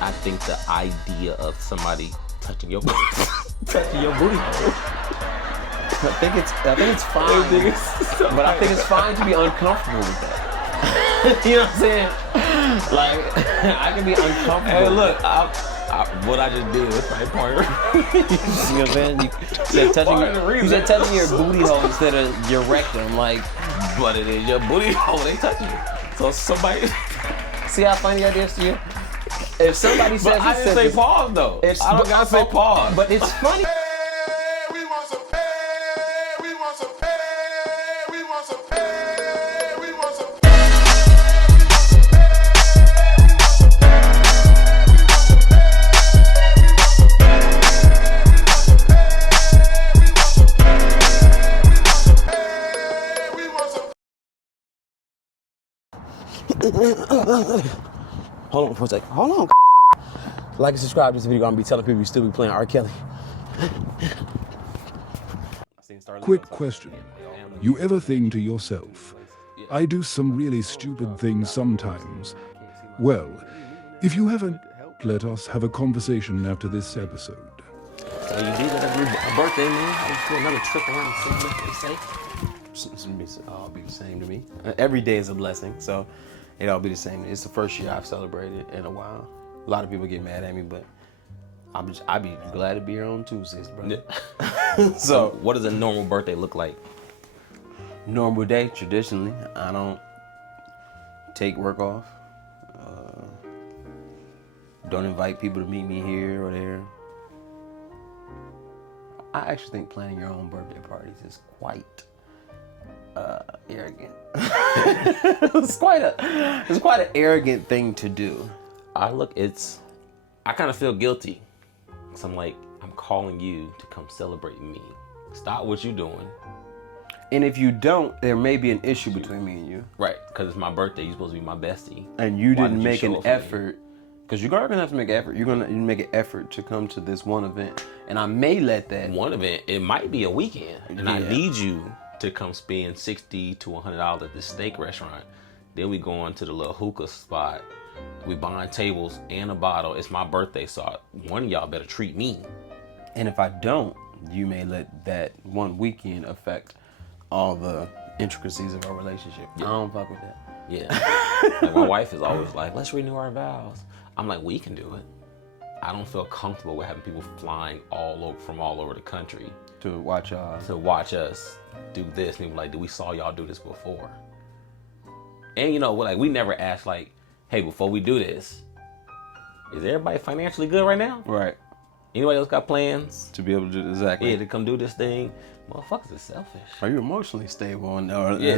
I think the idea of somebody touching your touching your booty hole. I think it's fine. But I think it's fine to be uncomfortable with that. You know what I'm saying? Like, I can be uncomfortable. Hey, look, what I just did was probably part of You know what I'm saying? You said touching your booty hole instead of your rectum. Like, but it is your booty hole. They touching you. So somebody. see how funny that is to you? If somebody says, I didn't say pause though. I don't gotta say pause. But it's funny. Hold on for a second. Hold on. Like and subscribe to this video. I'm gonna be telling people you still be playing R. Kelly. Quick question. You ever think to yourself, I do some really stupid things sometimes? Well, if you haven't, let us have a conversation after this episode. So you do that every birthday, man. I just do another trip around the city, they say. It's all be the same to me. Every day is a blessing, so it all be the same. It's the first year I've celebrated in a while. A lot of people get mad at me, but I'd be glad to be here on Tuesdays, bro. So, what does a normal birthday look like? Normal day, traditionally, I don't take work off. Don't invite people to meet me here or there. I actually think planning your own birthday parties is quite arrogant. It's quite an arrogant thing to do. I kind of feel guilty. Cause I'm calling you to come celebrate me. Stop what you doing. And if you don't, there may be an issue between me and you. Right, because it's my birthday. You're supposed to be my bestie. And you didn't make an effort. Because you're going to have to make an effort. You're going to make an effort to come to this one event. And I may let that... One event, it might be a weekend. And I need you to come spend $60 to $100 at this steak restaurant. Then we go on to the little hookah spot. We buying tables and a bottle. It's my birthday, so one of y'all better treat me. And if I don't, you may let that one weekend affect all the intricacies of our relationship. Yeah. I don't fuck with that. Yeah. Like my wife is always like, let's renew our vows. I'm like, we can do it. I don't feel comfortable with having people flying from all over the country to watch us do this. And like, we saw y'all do this before. And you know, we never asked like, hey, before we do this, is everybody financially good right now? Right. Anybody else got plans to be able to do exactly? Yeah, to come do this thing. Motherfuckers are selfish. Are you emotionally stable in order to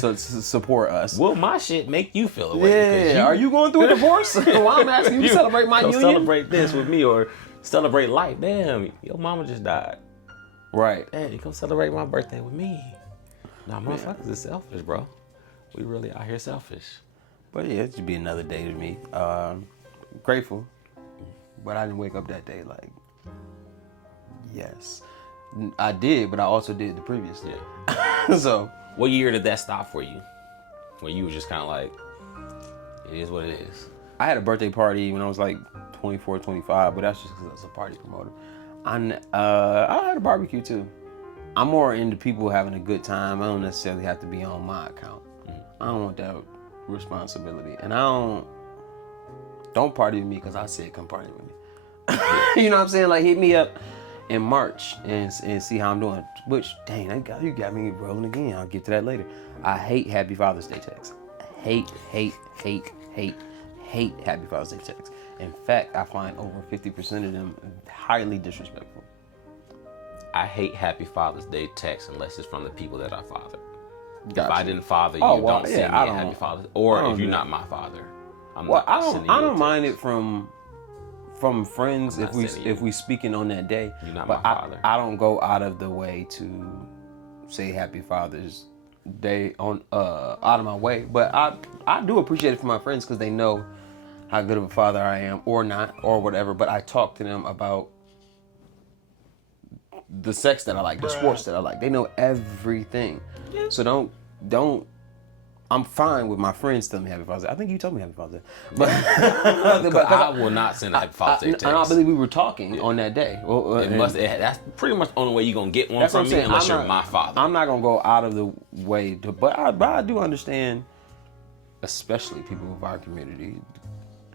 come to support us? Will my shit make you feel away? Yeah. Are you going through a divorce? Well, I'm asking you to celebrate my union. Celebrate this with me or celebrate life. Damn, your mama just died. Right. Hey, you come celebrate my birthday with me. Nah, motherfuckers are selfish, bro. We really out here selfish. But yeah, it should be another day to me. Grateful. But I didn't wake up that day like, yes. I did, but I also did the previous day. So, what year did that stop for you? Where you were just kind of like, it is what it is. I had a birthday party when I was like 24, 25, but that's just because I was a party promoter. I had a barbecue too. I'm more into people having a good time. I don't necessarily have to be on my account. I don't want that responsibility. And don't party with me because I said come party with me. You know what I'm saying? Like, hit me up in March and see how I'm doing. Which, dang, you got me rolling again. I'll get to that later. I hate Happy Father's Day texts. Hate Happy Father's Day texts. In fact, I find over 50% of them highly disrespectful. I hate Happy Father's Day texts unless it's from the people that I fathered. Gotcha. If I didn't father you, don't send me a Happy Father's Day. Or if you're not my father, I don't mind it from friends if we speaking on that day. You're not my father. I don't go out of the way to say Happy Father's Day out of my way. But I do appreciate it for my friends because they know how good of a father I am or not or whatever. But I talk to them about the sex that I like, the sports that I like. They know everything. So don't I'm fine with my friends telling me Happy Father's Day. I think you told me Happy Father's Day. But, I will not send a Happy Father's Day text. And I believe we were talking on that day. Well, That's pretty much the only way you're going to get one that's what from I'm me saying. unless you're my father. I'm not going to go out of the way to, but I do understand, especially people of our community,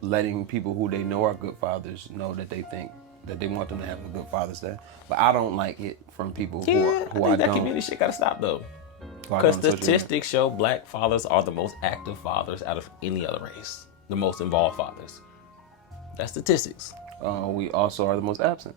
letting people who they know are good fathers know that they think that they want them to have a good Father's Day. But I don't like it from people who I that don't. community shit got to stop, though. Because statistics show black fathers are the most active fathers out of any other race. The most involved fathers. That's statistics. We also are the most absent.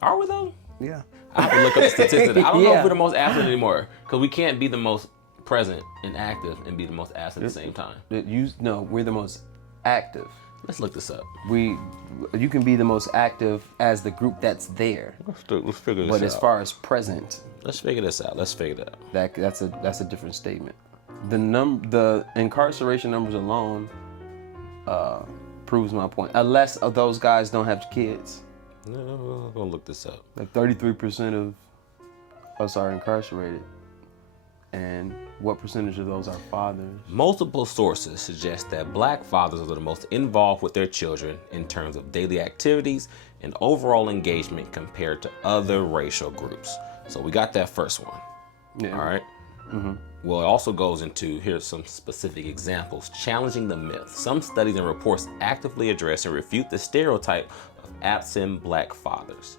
Are we, though? Yeah. I have to look up the statistics. I don't know if we're the most absent anymore. Because we can't be the most present and active and be the most absent at the same time. We're the most active. Let's look this up. You can be the most active as the group that's there. Let's figure this out. But as far as present, let's figure this out. That's a different statement. The incarceration numbers alone proves my point. Unless those guys don't have kids. No, I'm gonna look this up. Like 33% of us are incarcerated. And what percentage of those are fathers? Multiple sources suggest that black fathers are the most involved with their children in terms of daily activities and overall engagement compared to other racial groups. So we got that first one. Yeah. All right. Mm-hmm. Well, it also goes into, here's some specific examples, challenging the myth. Some studies and reports actively address and refute the stereotype of absent black fathers.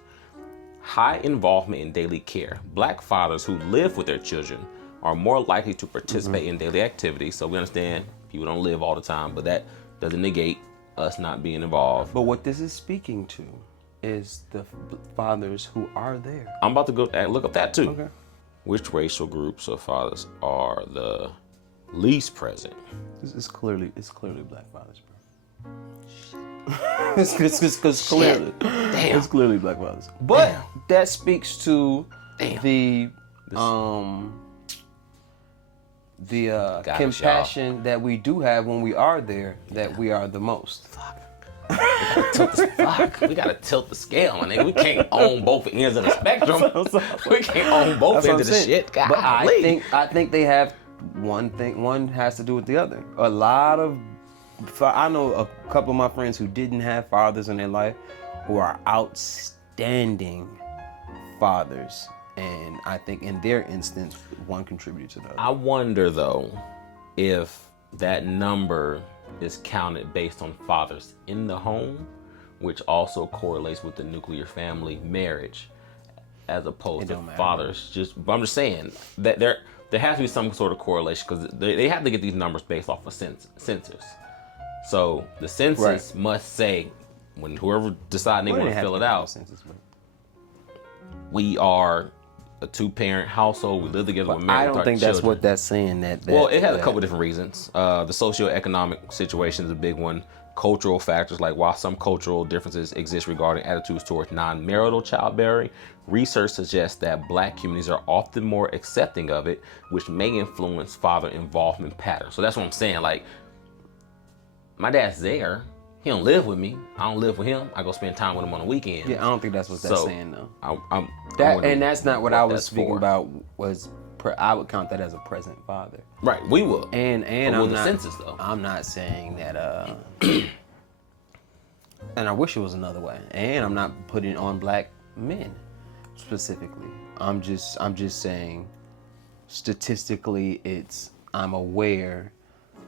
High involvement in daily care. Black fathers who live with their children are more likely to participate in daily activities. So we understand people don't live all the time, but that doesn't negate us not being involved. But what this is speaking to is the fathers who are there. I'm about to go look up that too. Okay. Which racial groups of fathers are the least present? It's clearly black fathers, bro. It's clearly. Damn. It's clearly black fathers. But that speaks to the compassion that we do have when we are there, that we are the most. Fuck. We gotta tilt the scale, my nigga. We can't own both ends of the spectrum. We can't own both ends of the shit. God, but I think they have one thing. One has to do with the other. I know a couple of my friends who didn't have fathers in their life, who are outstanding fathers. And I think in their instance, one contributed to the other. I wonder though, if that number is counted based on fathers in the home, which also correlates with the nuclear family marriage, as opposed to fathers. I'm just saying that there has to be some sort of correlation, because they have to get these numbers based off of census. So the census must say, when whoever decides they want to fill it out, we are a 2-parent household. We live together. We're married. I don't think that's what that's saying. Well, it had a couple different reasons. The socioeconomic situation is a big one. Cultural factors, like while some cultural differences exist regarding attitudes towards non-marital childbearing, research suggests that black communities are often more accepting of it, which may influence father involvement patterns. So that's what I'm saying. Like, my dad's there. He don't live with me. I don't live with him. I go spend time with him on the weekend. Yeah, I don't think that's what that's saying though. And that's not what I was speaking about. I would count that as a present father. Right, we will. And I'm the census though. I'm not saying that. And I wish it was another way. And I'm not putting on black men specifically. I'm just saying, statistically, I'm aware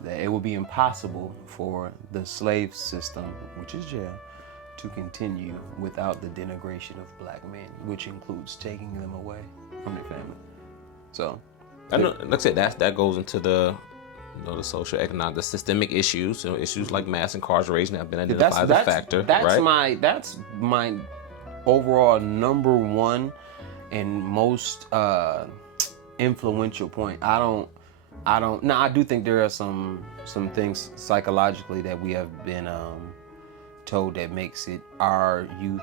that it would be impossible for the slave system, which is jail, to continue without the denigration of black men, which includes taking them away from their family. So, like I said, that goes into the socioeconomic, the systemic issues. Issues like mass incarceration have been identified as a factor. That's my overall number one and most influential point. I do think there are some things psychologically that we have been told that makes our youth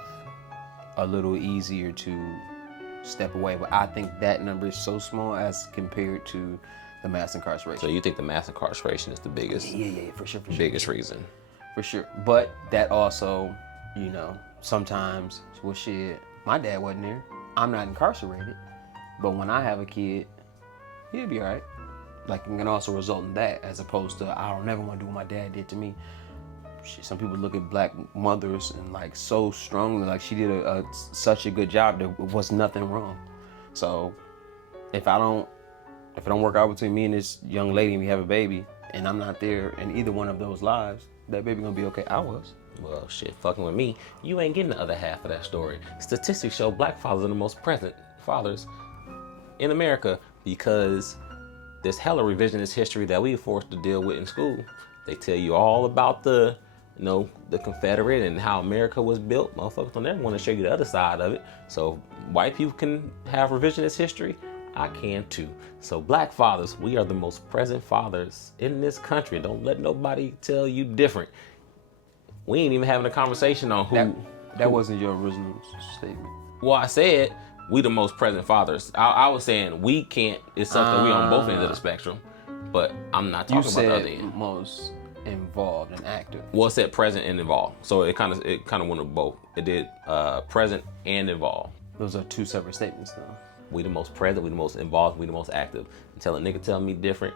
a little easier to step away. But I think that number is so small as compared to the mass incarceration. So you think the mass incarceration is the biggest? Yeah, for sure. Biggest reason. For sure. But that also, sometimes, well, shit, my dad wasn't there. I'm not incarcerated. But when I have a kid, he'll be all right. like it can also result in that, as opposed to I don't never want to do what my dad did to me. Shit, some people look at black mothers and like so strongly, like she did such a good job. There was nothing wrong. So if it don't work out between me and this young lady and we have a baby, and I'm not there in either one of those lives, that baby gonna be okay. I was. Well, shit, fucking with me, you ain't getting the other half of that story. Statistics show black fathers are the most present fathers in America because there's hella revisionist history that we were forced to deal with in school. They tell you all about the Confederate and how America was built. Motherfuckers don't ever want to show you the other side of it. So white people can have revisionist history. I can too. So black fathers, we are the most present fathers in this country. Don't let nobody tell you different. We ain't even having a conversation on who. That wasn't your original statement. Well, I said we the most present fathers. I was saying we can't. It's something we on both ends of the spectrum. But I'm not talking about the other end. Most involved and active. Well, it said present and involved. So it kind of went with both. It did present and involved. Those are two separate statements, though. We the most present. We the most involved. We the most active. Until a nigga tell me different,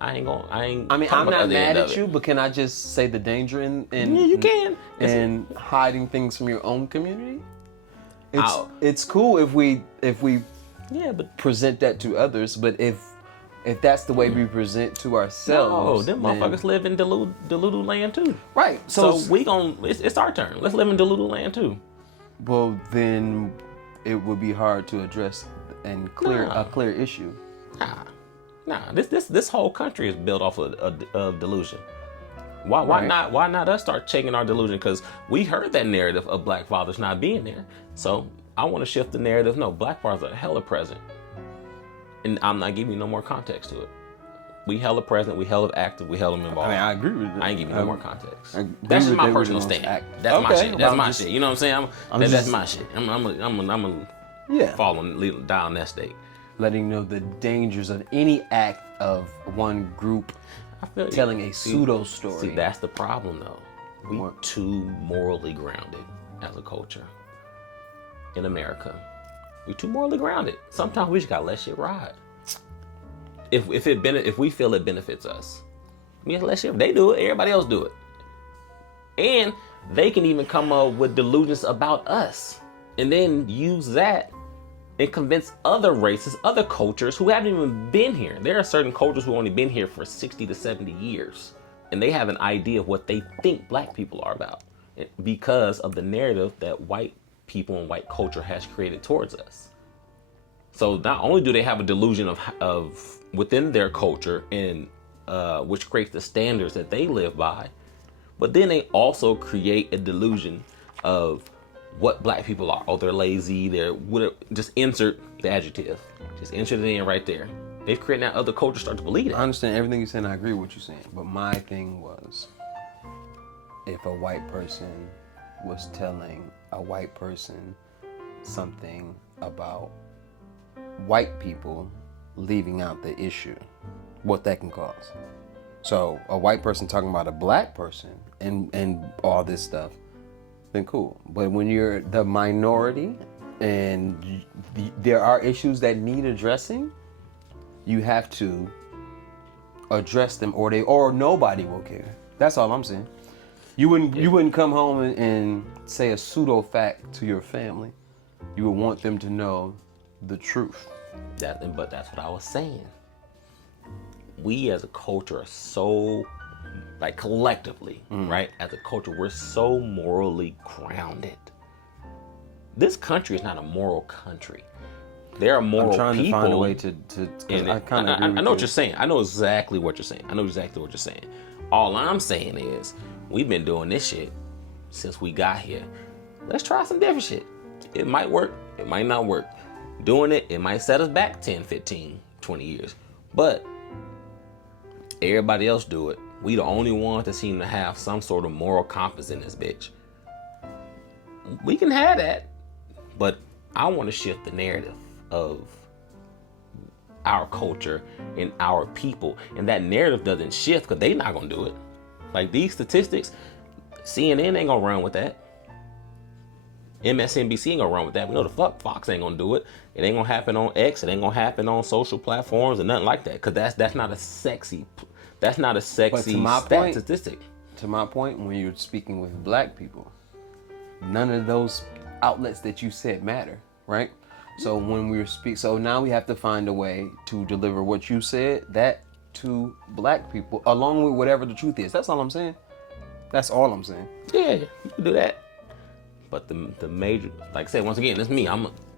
I ain't. I mean, I'm not mad at you, but can I just say the danger in yeah, you can. And hiding things from your own community? It's cool if we present that to others, but if that's the way we present to ourselves, no, them motherfuckers live in Delulu land too. Right. So it's our turn. Let's live in Delulu land too. Well, then it would be hard to address and a clear issue. Nah. This whole country is built off of delusion. Why not us start checking our delusion? Because we heard that narrative of black fathers not being there. So I want to shift the narrative. No, black fathers are hella present. And I'm not giving you no more context to it. We hella present, we hella active, we hella involved. I mean, I agree with that. I ain't giving you no more context. That's just my personal stand. That's my shit. That's my shit. You know what I'm saying? That's my shit. I'm gonna follow down that state. Letting you know the dangers of any act of one group telling a pseudo story. See, that's the problem though. We too morally grounded as a culture in America. We too morally grounded. Sometimes we just gotta let shit ride. If we feel it benefits us, we have to let shit. If they do it, everybody else do it. And they can even come up with delusions about us, and then use that and convince other races, other cultures who haven't even been here. There are certain cultures who only been here for 60 to 70 years, and they have an idea of what they think black people are about because of the narrative that white people and white culture has created towards us. So not only do they have a delusion of within their culture and which creates the standards that they live by, but then they also create a delusion of what black people are. Oh, they're lazy. Just insert the adjective. Just insert it in right there. They've created now other cultures start to believe it. I understand everything you're saying. I agree with what you're saying. But my thing was, if a white person was telling a white person something about white people leaving out the issue, what that can cause. So a white person talking about a black person and all this stuff, then cool. But when you're the minority and there are issues that need addressing, you have to address them or nobody will care. That's all I'm saying. You wouldn't come home and say a pseudo fact to your family. You would want them to know the truth. But that's what I was saying. We as a culture are so, like collectively, right? As a culture, we're so morally grounded. This country is not a moral country. There are moral people. I'm trying to find a way to I kind of I know what you're saying. I know exactly what you're saying. All I'm saying is, we've been doing this shit since we got here. Let's try some different shit. It might work. It might not work. Doing it might set us back 10, 15, 20 years. But everybody else do it. We the only ones that seem to have some sort of moral compass in this bitch. We can have that. But I want to shift the narrative of our culture and our people. And that narrative doesn't shift because they not going to do it. Like these statistics, CNN ain't going to run with that. MSNBC ain't gonna run with that. We know the fuck Fox ain't gonna do it. It ain't gonna happen on X. It ain't gonna happen on social platforms or nothing like that. Cause that's not a sexy statistic. To my point, when you're speaking with black people, none of those outlets that you said matter, right? So when so now we have to find a way to deliver what you said that to black people, along with whatever the truth is. That's all I'm saying. That's all I'm saying. Yeah, you can do that. But the major, like I said, once again, it's me.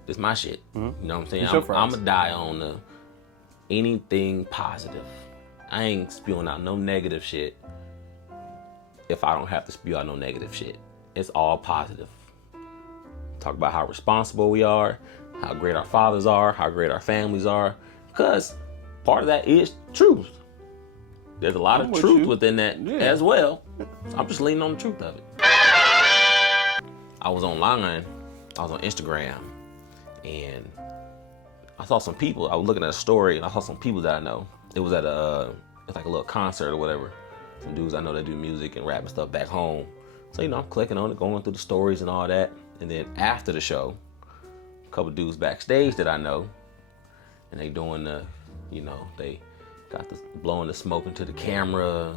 It's my shit. Mm-hmm. You know what I'm saying? I'm gonna die on the anything positive. I ain't spewing out no negative shit if I don't have to spew out no negative shit. It's all positive. Talk about how responsible we are, how great our fathers are, how great our families are, because part of that is truth. There's a lot of truth within that as well. So I'm just leaning on the truth of it. I was online, I was on Instagram, and I saw some people. I was looking at a story, and I saw some people that I know. It was at it's like a little concert or whatever. Some dudes I know that do music and rap and stuff back home. So, I'm clicking on it, going through the stories and all that. And then after the show, a couple dudes backstage that I know, and they doing they got blowing the smoke into the camera.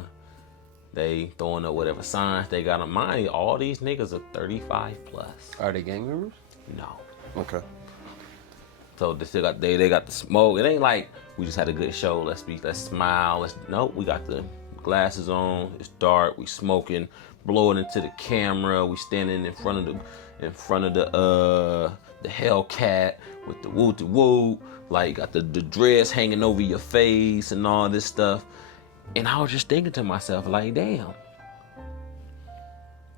They throwing up whatever signs they got on mine. All these niggas are 35 plus. Are they gang members? No. Okay. So they still got they got the smoke. It ain't like we just had a good show. Let's smile. Nope. We got the glasses on. It's dark. We smoking, blowing into the camera. We standing in front of the Hellcat with the woo. Like got the dress hanging over your face and all this stuff. And I was just thinking to myself, like, damn,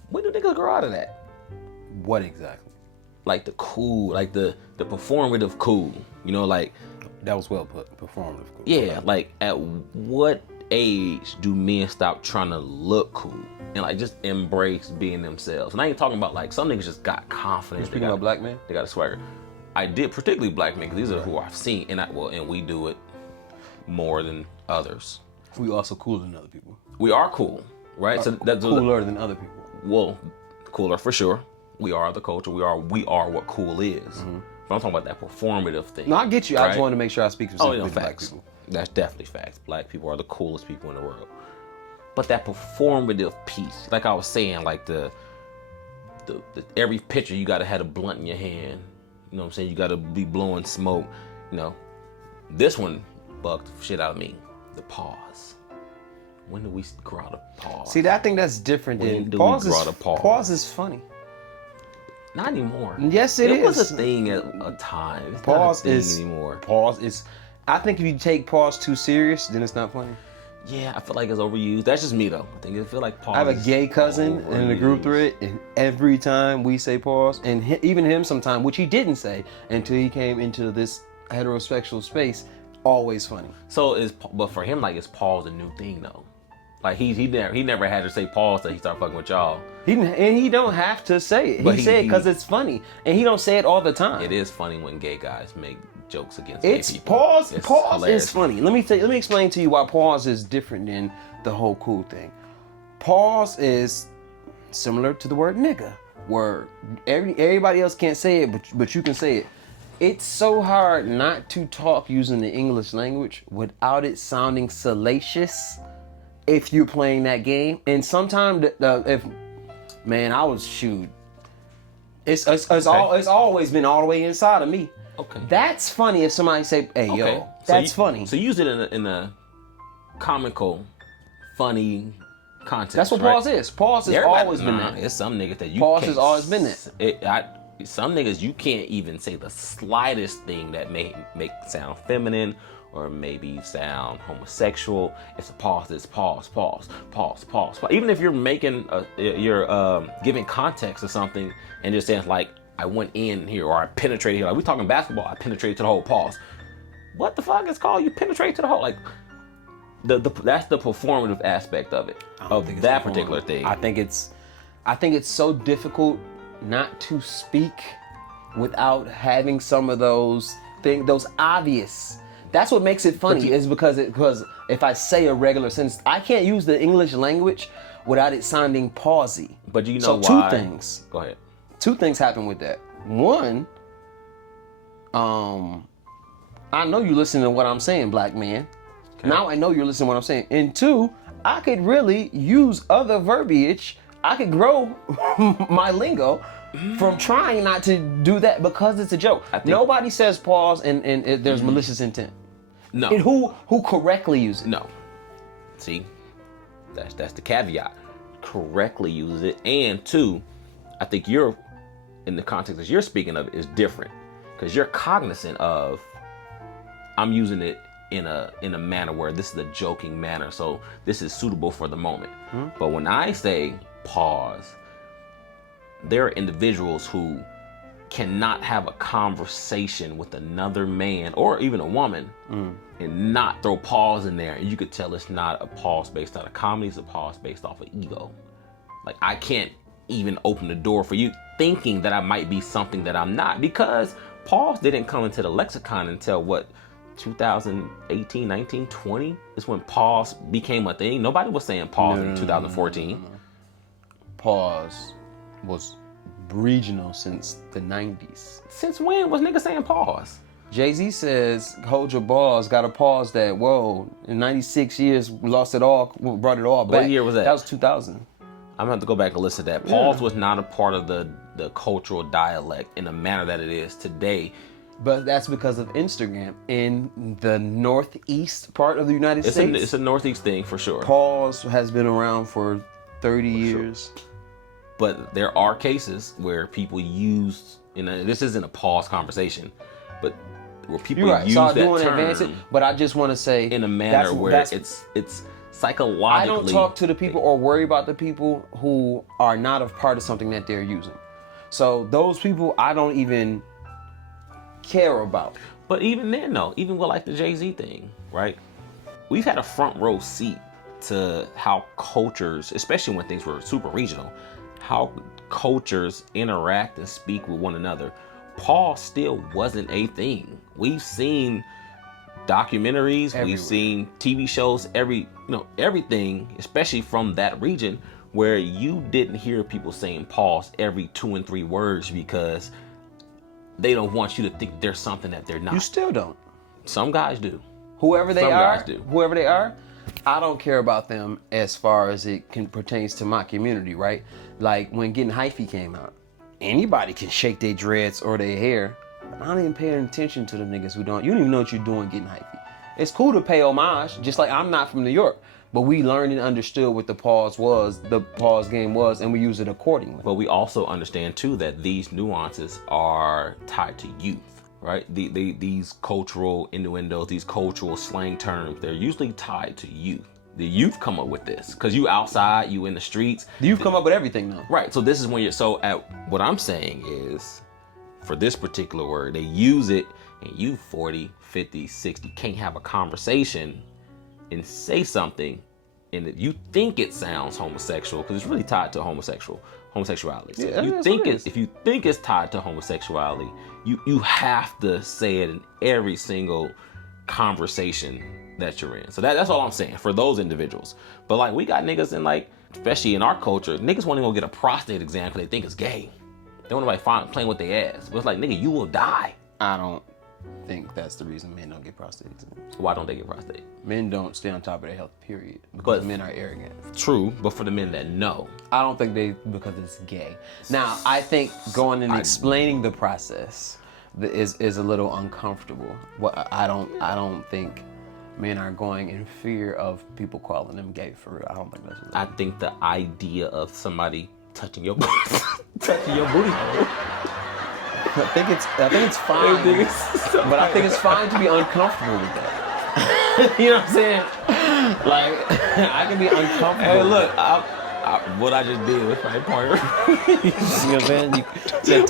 when do niggas grow out of that? What exactly? Like the cool, like the performative cool, like. That was well put, performative cool. Yeah, like at what age do men stop trying to look cool and like just embrace being themselves? And I ain't talking about like some niggas just got confidence. Speaking about black men? They got a swagger. I did, particularly black men, because these are who I've seen, and we do it more than others. We also cooler than other people. We are cool, right? So that's cooler than other people. Well, cooler for sure. We are the culture. We are what cool is. Mm-hmm. But I'm talking about that performative thing. No, I get you. Right? I just wanted to make sure I speak specifically to facts. Black people. That's definitely facts. Black people are the coolest people in the world. But that performative piece, like I was saying, like the every picture you gotta have a blunt in your hand. You know what I'm saying? You gotta be blowing smoke. This one bugged the shit out of me. The pause. When do we grow out of pause? See, I think that's different than pause. Pause is funny. Not anymore. Yes, it is. It was a thing at a time. It's pause not a thing anymore. Pause is. I think if you take pause too serious, then it's not funny. Yeah, I feel like it's overused. That's just me though. I feel like pause. I have a gay cousin in the group thread, and every time we say pause, and even him sometime, which he didn't say until he came into this heterosexual space, always funny. So but for him, like, is pause a new thing though? Like he never had to say pause till he started fucking with y'all. He don't have to say it. But he said it because it's funny, and he don't say it all the time. It is funny when gay guys make jokes against gay people. Pause hilarious. is funny. Let me explain to you why pause is different than the whole cool thing. Pause is similar to the word nigga, where everybody else can't say it, but you can say it. It's so hard not to talk using the English language without it sounding salacious if you're playing that game. And sometimes it's always been all the way inside of me. Okay. That's funny if somebody say, "Hey, yo, that's funny." So use it in a comical, funny context. That's what pause is. Pause has always been that. It's some niggas that you pause has always been that. Some niggas you can't even say the slightest thing that may make sound feminine or maybe sound homosexual. It's a pause. It's pause. Even if you're making you're giving context or something and just saying like, I went in here or I penetrated here. Like, we talking basketball, I penetrated to the hole, pause. What the fuck is called? You penetrate to the hole? Like, that's the performative aspect of it, of that particular thing. I think it's so difficult not to speak without having some of those things, those obvious. That's what makes it funny, is because if I say a regular sentence, I can't use the English language without it sounding pausey. But you know why? So two things. Go ahead. two things happen with that. One, I know you listen to what I'm saying, black man. Okay. Now I know you're listening to what I'm saying. And two, I could really use other verbiage. I could grow my lingo from trying not to do that because it's a joke. Nobody says pause and there's malicious intent. No. And who correctly uses it? No. See, that's the caveat. Correctly uses it. And two, I think you're, in the context that you're speaking of, is different. Because you're cognizant of, I'm using it in a manner where this is a joking manner, so this is suitable for the moment. But when I say pause, there are individuals who cannot have a conversation with another man or even a woman and not throw pause in there. And you could tell it's not a pause based on a comedy, it's a pause based off of ego. Like, I can't even open the door for you thinking that I might be something that I'm not, because pause didn't come into the lexicon until what, 2018, 19, 20 is when pause became a thing. Nobody was saying pause in 2014. No. Pause was regional since the 90s. Since when was niggas saying pause? Jay-Z says, hold your balls, gotta pause that. Whoa, in 96 years, we lost it all, brought it all back. What year was that? That was 2000. I'm gonna have to go back and listen to that. Pause was not a part of the cultural dialect in the manner that it is today. But that's because of Instagram. In the northeast part of the United States, it's a northeast thing for sure. Pause has been around for 30 years. Sure. But there are cases where people use, this isn't a pause conversation, but where people use so I that do want to term advance it, but I just want to say in a manner where it's psychologically. I don't talk to the people or worry about the people who are not a part of something that they're using. So those people I don't even care about. But even then, though, even with like the Jay-Z thing, right? We've had a front row seat to how cultures, especially when things were super regional, how cultures interact and speak with one another. Pause still wasn't a thing. We've seen documentaries, we've seen TV shows, everything, especially from that region, where you didn't hear people saying pause every 2 and 3 words because they don't want you to think they're something that they're not. You still don't. Some guys do. Whoever they are, I don't care about them as far as it pertains to my community, right? Like when Getting Hyphy came out, anybody can shake their dreads or their hair. I don't even pay attention to the niggas who don't. You don't even know what you're doing getting hyphy. It's cool to pay homage, just like I'm not from New York, but we learned and understood what the pause game was, and we use it accordingly. But we also understand too that these nuances are tied to youth, right? These cultural innuendos, these cultural slang terms, they're usually tied to youth. The youth come up with this because you outside, you in the streets. The youth come up with everything though. Right, so this is when what I'm saying is, for this particular word, they use it and you 40, 50, 60 can't have a conversation and say something and if you think it sounds homosexual, because it's really tied to homosexuality. So if you think it's tied to homosexuality, you have to say it in every single conversation that you're in. So that's all I'm saying for those individuals. But like we got niggas in like, especially in our culture, niggas want to go get a prostate exam because they think it's gay. They want nobody playing with their ass. But it's like, nigga, you will die. I don't think that's the reason men don't get prostate exams. Why don't they get prostate? Men don't stay on top of their health, period. Because men are arrogant. True, but for the men that know. I don't think because it's gay. Now, I think going and explaining the process is a little uncomfortable. I don't think men are going in fear of people calling them gay for real. I don't think that's what I think the idea of somebody touching your booty hole. I think it's fine. But I think it's fine to be uncomfortable with that. You know what I'm saying? Like, I can be uncomfortable. Hey, look, what I just did was my partner. You know what I'm saying? You said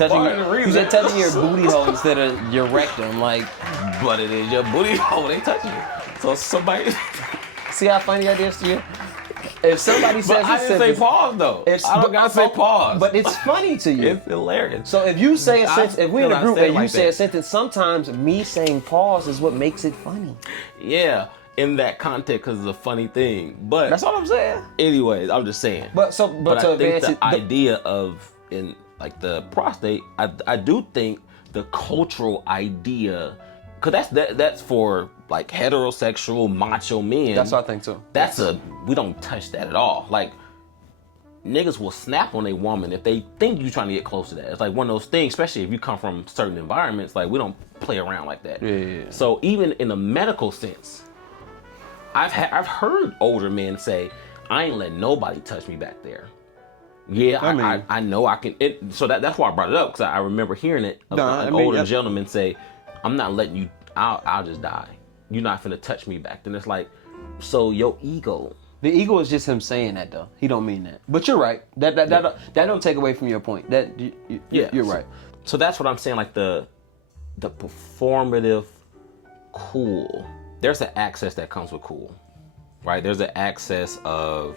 touching your booty hole instead of your rectum, like. But it is your booty hole. They touching it. So somebody. See how funny that is to you? If somebody says, but I didn't say pause though. I don't gotta say pause. But it's funny to you. It's hilarious. So if you say a sentence, if we're in a group and you say a sentence, sometimes me saying pause is what makes it funny. Yeah, in that context, because it's a funny thing. But that's all I'm saying. Anyways, I'm just saying. But I think the idea of like the prostate, I do think the cultural idea, because that's for like heterosexual macho men. That's what I think too. We don't touch that at all. Like, niggas will snap on a woman if they think you trying to get close to that. It's like one of those things, especially if you come from certain environments, like we don't play around like that. Yeah. So even in a medical sense, I've heard older men say, I ain't letting nobody touch me back there. Yeah, I know I can. So that's why I brought it up, because I remember hearing it. Older gentleman say, I'm not letting you, I'll just die. You're not finna touch me back. Then it's like, so your ego. The ego is just him saying that though. He don't mean that. But you're right. That don't take away from your point. You're right. So that's what I'm saying. Like the performative cool. There's an access that comes with cool, right? There's an access of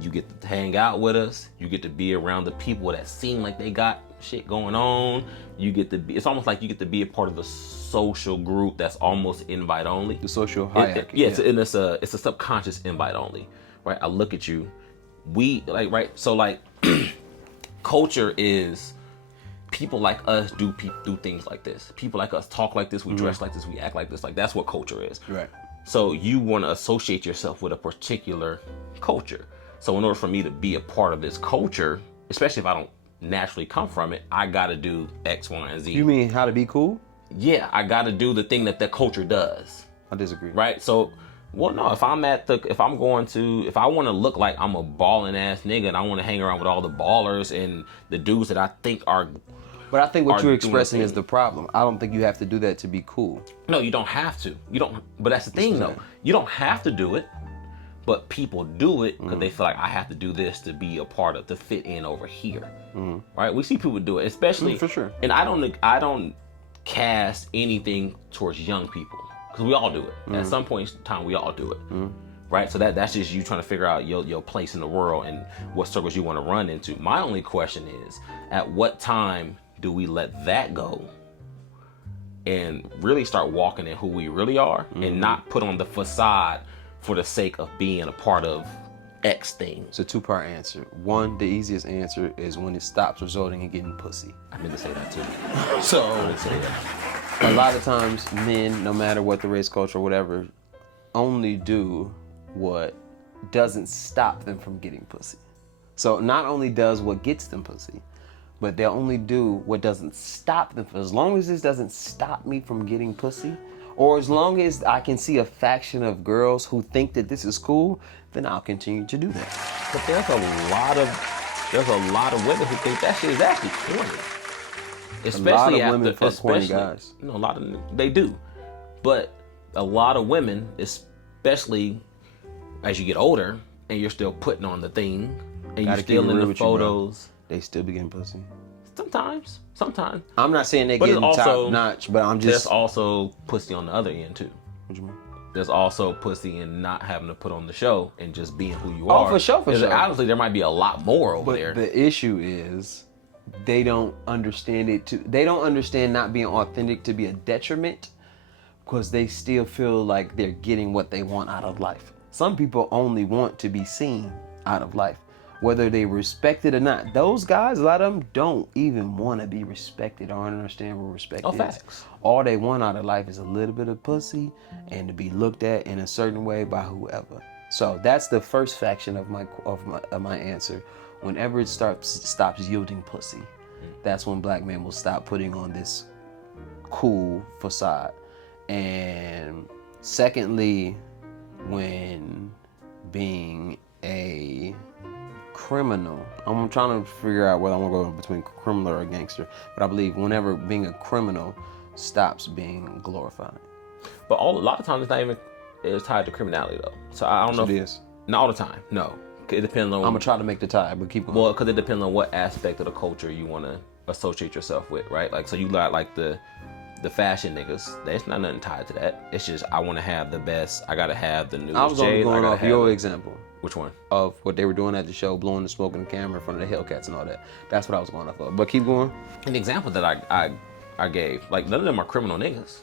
you get to hang out with us. You get to be around the people that seem like they got shit going on. You get to be. It's almost like you get to be a part of the social group that's almost invite only. The social hierarchy. And it's a subconscious invite only, right? I look at you. We like, right? So like, culture is people like us do things like this. People like us talk like this. We dress like this. We act like this. Like, that's what culture is. Right. So you want to associate yourself with a particular culture. So in order for me to be a part of this culture, especially if I don't naturally come from it, I got to do X, Y, and Z. You mean how to be cool? Yeah, I got to do the thing that the culture does. I disagree. Right? So, well, no, if I want to look like I'm a balling ass nigga and I want to hang around with all the ballers and the dudes that I think are. But I think what you're expressing is the problem. I don't think you have to do that to be cool. No, you don't have to. You don't. But that's the thing, though. You don't have to do it. But people do it because they feel like I have to do this to be a part of, to fit in over here. Right? We see people do it, especially. For sure. And I don't cast anything towards young people, because we all do it. At some point in time, we all do it. Right? So that's just you trying to figure out your place in the world and what circles you want to run into. My only question is, at what time do we let that go and really start walking in who we really are and not put on the facade for the sake of being a part of X thing? It's a two-part answer. One, the easiest answer is when it stops resulting in getting pussy. I meant to say that too. So, I meant to say that. A lot of times men, no matter what the race, culture, whatever, only do what doesn't stop them from getting pussy. So not only does what gets them pussy, but they'll only do what doesn't stop them. As long as this doesn't stop me from getting pussy, or as long as I can see a faction of girls who think that this is cool, then I'll continue to do that. But there's a lot of women who think that shit is actually corny. Especially a lot of women fuck corny guys. You know, they do. But a lot of women, especially as you get older and you're still putting on the thing and you're still in the photos. They still be getting pussy. Sometimes. I'm not saying they're getting top notch, but I'm just. There's also pussy on the other end too. What you mean? There's also pussy in not having to put on the show and just being who you are. Oh, for sure. Honestly, there might be a lot more over there. The issue is they don't understand it. They don't understand not being authentic to be a detriment, because they still feel like they're getting what they want out of life. Some people only want to be seen out of life, whether they respect it or not. Those guys, a lot of them don't even want to be respected or understand what respect is. Facts. All they want out of life is a little bit of pussy and to be looked at in a certain way by whoever. So that's the first faction of my answer. Whenever it stops yielding pussy, that's when black men will stop putting on this cool facade. And secondly, when being a criminal, I'm trying to figure out whether I want to go between criminal or gangster, but I believe whenever being a criminal stops being glorified. But a lot of times it's not even tied to criminality though. So I don't know. It is. Not all the time. No, it depends on. I'm gonna try to make the tie, but keep going. Well, because it depends on what aspect of the culture you want to associate yourself with, right? Like, so you like the fashion niggas. There's not nothing tied to that. It's just I want to have the best. I gotta have the newest. I was only going off your example. Which one? Of what they were doing at the show, blowing the smoke in the camera in front of the Hellcats and all that. That's what I was going off of. But keep going. An example that I gave, like, none of them are criminal niggas.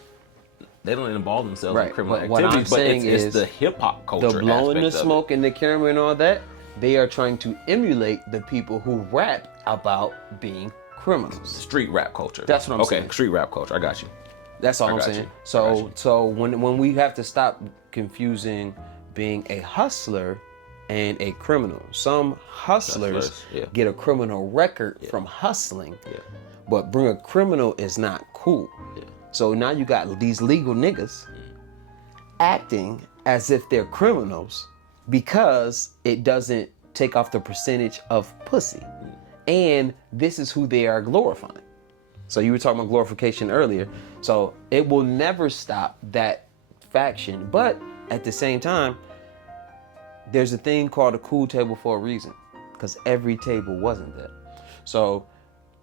They don't involve themselves in criminal activities. What I'm saying it's the hip hop culture. The blowing the smoke in the camera and all that. they are trying to emulate the people who rap about being criminals. Street rap culture. That's what I'm saying. Okay, street rap culture. I got you. That's all I'm got saying. you. So when we have to stop confusing being a hustler and a criminal. Some hustlers get a criminal record from hustling, but being a criminal is not cool. So now you got these legal niggas acting as if they're criminals because it doesn't take off the percentage of pussy. And this is who they are glorifying. So you were talking about glorification earlier. So it will never stop that faction. But at the same time, there's a thing called a cool table for a reason, because every table wasn't that. So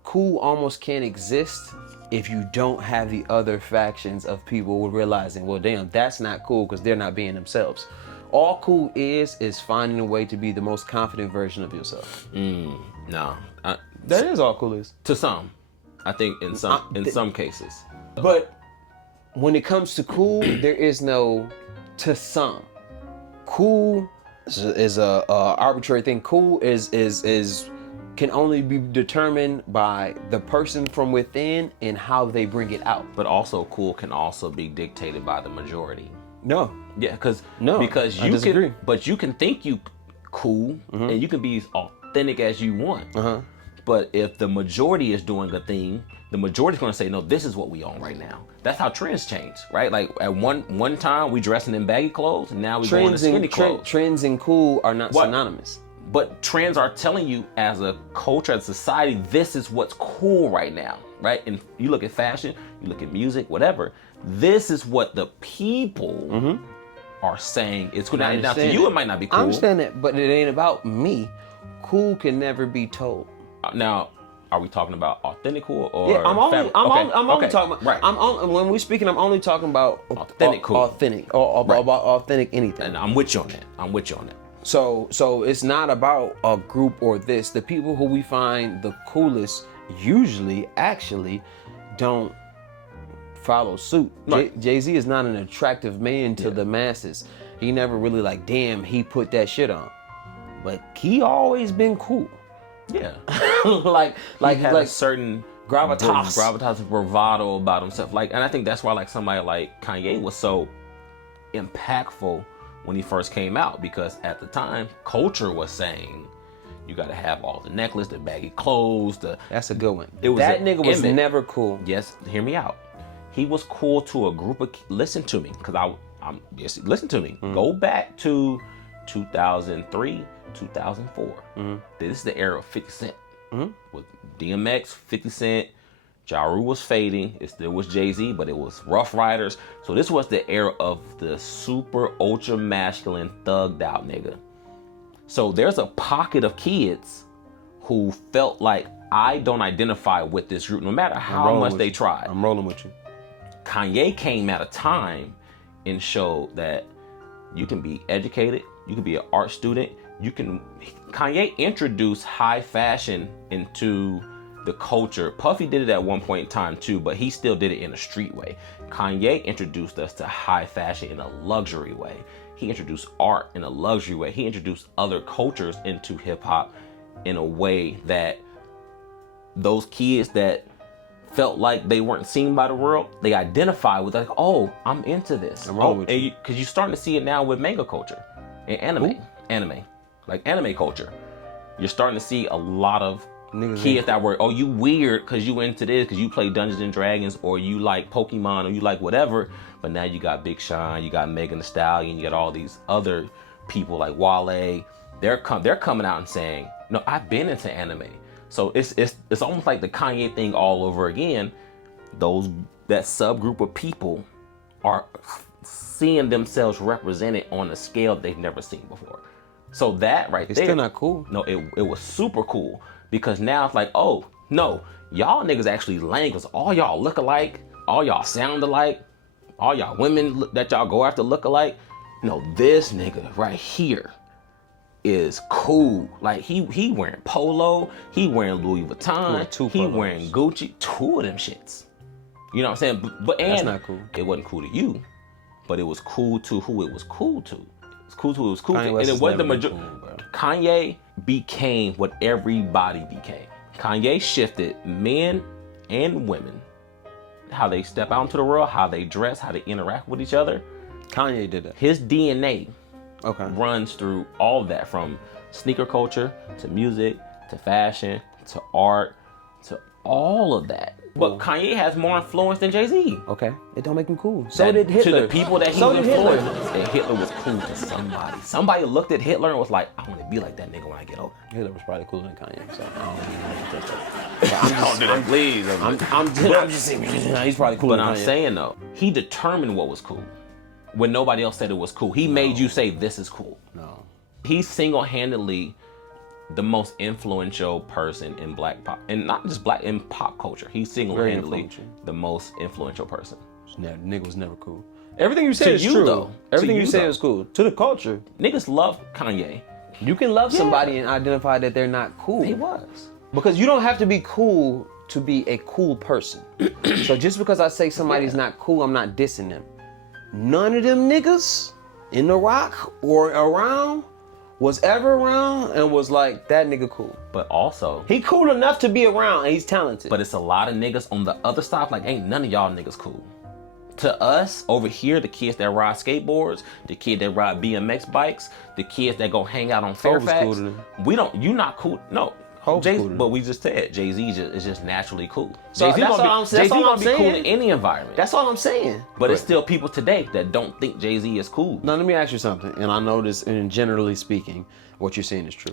cool almost can't exist if you don't have the other factions of people realizing, well, damn, that's not cool because they're not being themselves. All cool is finding a way to be the most confident version of yourself. No, That is all cool is. to some. I think in some cases. But when it comes to cool, there is no to some. Cool is a arbitrary thing. Cool is can only be determined by the person from within and how they bring it out. But also cool can also be dictated by the majority. No. Yeah, because I you disagree. can, but you can think you cool and you can be as authentic as you want. But if the majority is doing a thing, the majority is going to say, no, this is what we own right now. That's how trends change, right? Like at one time we dressing in baggy clothes, and now we going to skinny clothes. Trends and cool are not synonymous. But trends are telling you as a culture, as a society, this is what's cool right now, right? And you look at fashion, you look at music, whatever. This is what the people are saying. It's cool. Now to you, it might not be cool. I understand that, but it ain't about me. Cool can never be told. Now, are we talking about authentic cool or? Yeah, I'm only talking about. Right. When we're speaking, I'm only talking about authentic cool. Authentic or about authentic anything. And I'm with you on that. So it's not about a group or this. The people who we find the coolest usually actually don't follow suit. Right. Jay-Z is not an attractive man to the masses. He never really like, damn, he put that shit on. But he always been cool. Yeah. like a certain gravitas, bravado about himself. Like, and I think that's why like somebody like Kanye was so impactful when he first came out, because at the time culture was saying you got to have all the necklace, the baggy clothes. That's a good one. It was that nigga was image. never cool. Yes, hear me out. He was cool to a group of. Listen to me, because listen to me. Go back to 2003, 2004. This is the era of 50 Cent. With DMX, 50 Cent, Ja Rule was fading. It still was Jay-Z, but it was Rough Riders. So this was the era of the super ultra masculine thugged out nigga. So there's a pocket of kids who felt like, I don't identify with this group, no matter how much they tried. I'm rolling with you. Kanye came at a time and showed that you can be educated, you can be an art student, Kanye introduced high fashion into the culture. Puffy did it at one point in time too, but he still did it in a street way. Kanye introduced us to high fashion in a luxury way. He introduced art in a luxury way. He introduced other cultures into hip hop in a way that those kids that felt like they weren't seen by the world, they identify with, like, oh, I'm into this. Because you're starting to see it now with manga culture and anime, like anime culture. You're starting to see a lot of kids that were, oh, you weird because you into this, because you play Dungeons and Dragons, or you like Pokemon, or you like whatever. But now you got Big Sean, you got Megan Thee Stallion, you got all these other people like Wale. They're coming out and saying, no, I've been into anime. So it's almost like the Kanye thing all over again. That subgroup of people are seeing themselves represented on a scale they've never seen before. So that right there, it's still not cool. No, it was super cool, because now it's like, oh no, y'all niggas actually lame, because all y'all look alike, all y'all sound alike, all y'all women that y'all go after look alike. No, this nigga right here is cool. Like he wearing polo, he wearing Louis Vuitton, he wearing Gucci, 2 of them shits. You know what I'm saying? But that's not cool. It wasn't cool to you, but it was cool to who it was cool to. It's cool to who it was cool to, and it wasn't the majority. Cool, Kanye became what everybody became. Kanye shifted men and women, how they step out into the world, how they dress, how they interact with each other. Kanye did that. His DNA Okay. runs through all of that, from sneaker culture to music to fashion to art to all of that. But Kanye has more influence than Jay-Z. Okay. It don't make him cool. So did Hitler. To the people that he So was did Hitler. influenced, and Hitler was cool to somebody. Somebody looked at Hitler and was like, I want to be like that nigga when I get older. Hitler was probably cooler than Kanye, so I don't think I'm just saying, he's probably cooler But than I'm Kanye. saying though, he determined what was cool when nobody else said it was cool. He made you say this is cool. No. He's single-handedly the most influential person in black pop, and not just black, in pop culture. He's single-handedly influential. the most influential person. Nigga was never cool. Everything you said To is you, true. though. Everything To you you, said though. is cool. To the culture. Niggas love Kanye. You can love somebody and identify that they're not cool. He was. Because you don't have to be cool to be a cool person. So just because I say somebody's not cool, I'm not dissing them. None of them niggas in the rock or around was ever around and was like, that nigga cool. But also, He cool enough to be around and he's talented. but it's a lot of niggas on the other side, like, ain't none of y'all niggas cool. To us, over here, the kids that ride skateboards, the kid that ride BMX bikes, the kids that go hang out on Hov is Fairfax, cool to them. we don't, you not cool. No. Hov's Jay, cool to them. but we just said Jay-Z is just naturally cool. So Jay-Z that's gonna all I'm- be, that's Jay-Z all gonna I'm be cool saying. in any environment. That's all I'm saying. But it's still people today that don't think Jay-Z is cool. Now let me ask you something, and I know this, and generally speaking, what you're saying is true.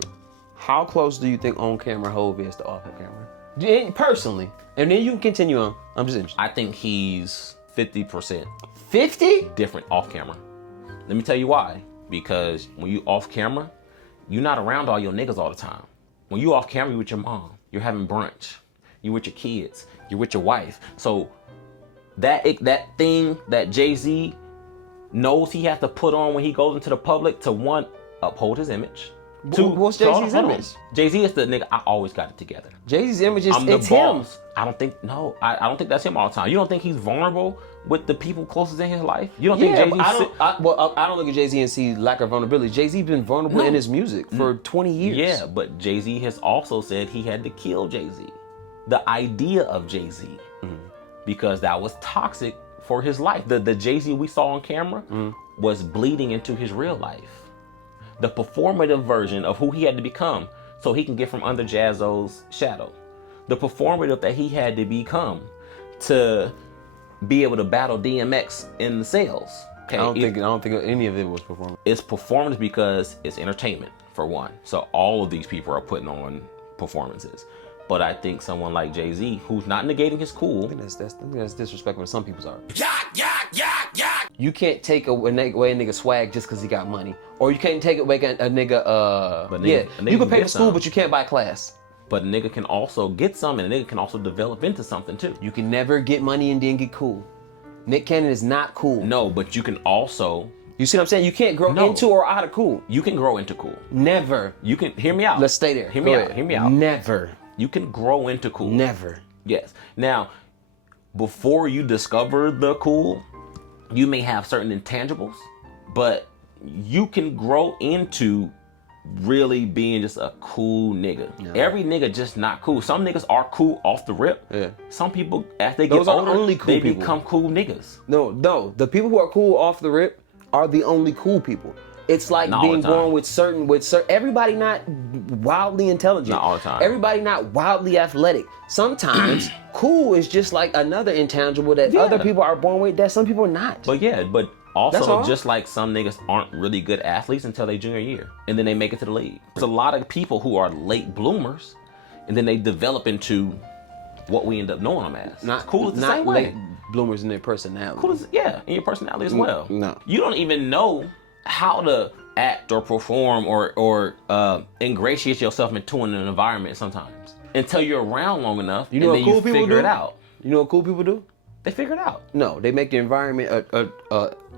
How close do you think on camera Hov is to off camera? Personally, and then you can continue on. I'm just interested. I think he's 50% 50? different off camera. Let me tell you why. Because when you off camera, you're not around all your niggas all the time. When you off camera, you with your mom. You're having brunch. You with your kids. You're with your wife. So that thing that Jay-Z knows he has to put on when he goes into the public to, one, uphold his image. Two, What's hold on, Jay-Z's hold on. image? Jay-Z is the nigga, I always got it together. Jay-Z's image is I'm the it's him. boss. I don't think I don't think that's him all the time. You don't think he's vulnerable with the people closest in his life? You don't think Yeah, Jay-Z but I don't look at Jay-Z and see lack of vulnerability. Jay-Z been vulnerable in his music for 20 years. Yeah, but Jay-Z has also said he had to kill Jay-Z. The idea of Jay-Z, because that was toxic for his life. The Jay-Z we saw on camera was bleeding into his real life. The performative version of who he had to become so he can get from under Jazzo's shadow. The performative that he had to become to be able to battle DMX in the sales. Okay, I don't think any of it was performance. it's performance because it's entertainment, for one. So all of these people are putting on performances. But I think someone like Jay-Z, who's not negating his cool, I think that's disrespectful to some people's art. You can't take away a nigga swag just because he got money, or you can't take away a nigga. But Yeah, a nigga you can can pay get for school, some. but you can't buy class. but a nigga can also get some, and a nigga can also develop into something too. You can never get money and then get cool. Nick Cannon is not cool. No, but you can also, You see what I'm saying? You can't grow No. into or out of cool. you can grow into cool. Never. You can, hear me out. Let's stay there. Hear Go me ahead. out, hear me out. Never. You can grow into cool. Never. Yes. Now, before you discover the cool, you may have certain intangibles, but you can grow into really being just a cool nigga. Yeah. Every nigga just not cool. Some niggas are cool off the rip. Yeah. Some people, as they Those get are older, only cool they people. become cool niggas. No. The people who are cool off the rip are the only cool people. It's like Not all being the time. born with certain everybody not wildly intelligent. Not all the time. Everybody not wildly athletic. Sometimes cool is just like another intangible that Yeah. other people are born with that some people are not. But yeah, but That's also all. just like some niggas aren't really good athletes until their junior year, and then they make it to the league. There's a lot of people who are late bloomers, and then they develop into what we end up knowing them as. not It's cool. It's the not same late way. bloomers in their personality. Cool as, yeah, in your personality as well. no. You don't even know how to act or perform or ingratiate yourself into an environment sometimes until you're around long enough, You know and what then cool people figure do? it out. You know what cool people do? They figure it out. No, they make the environment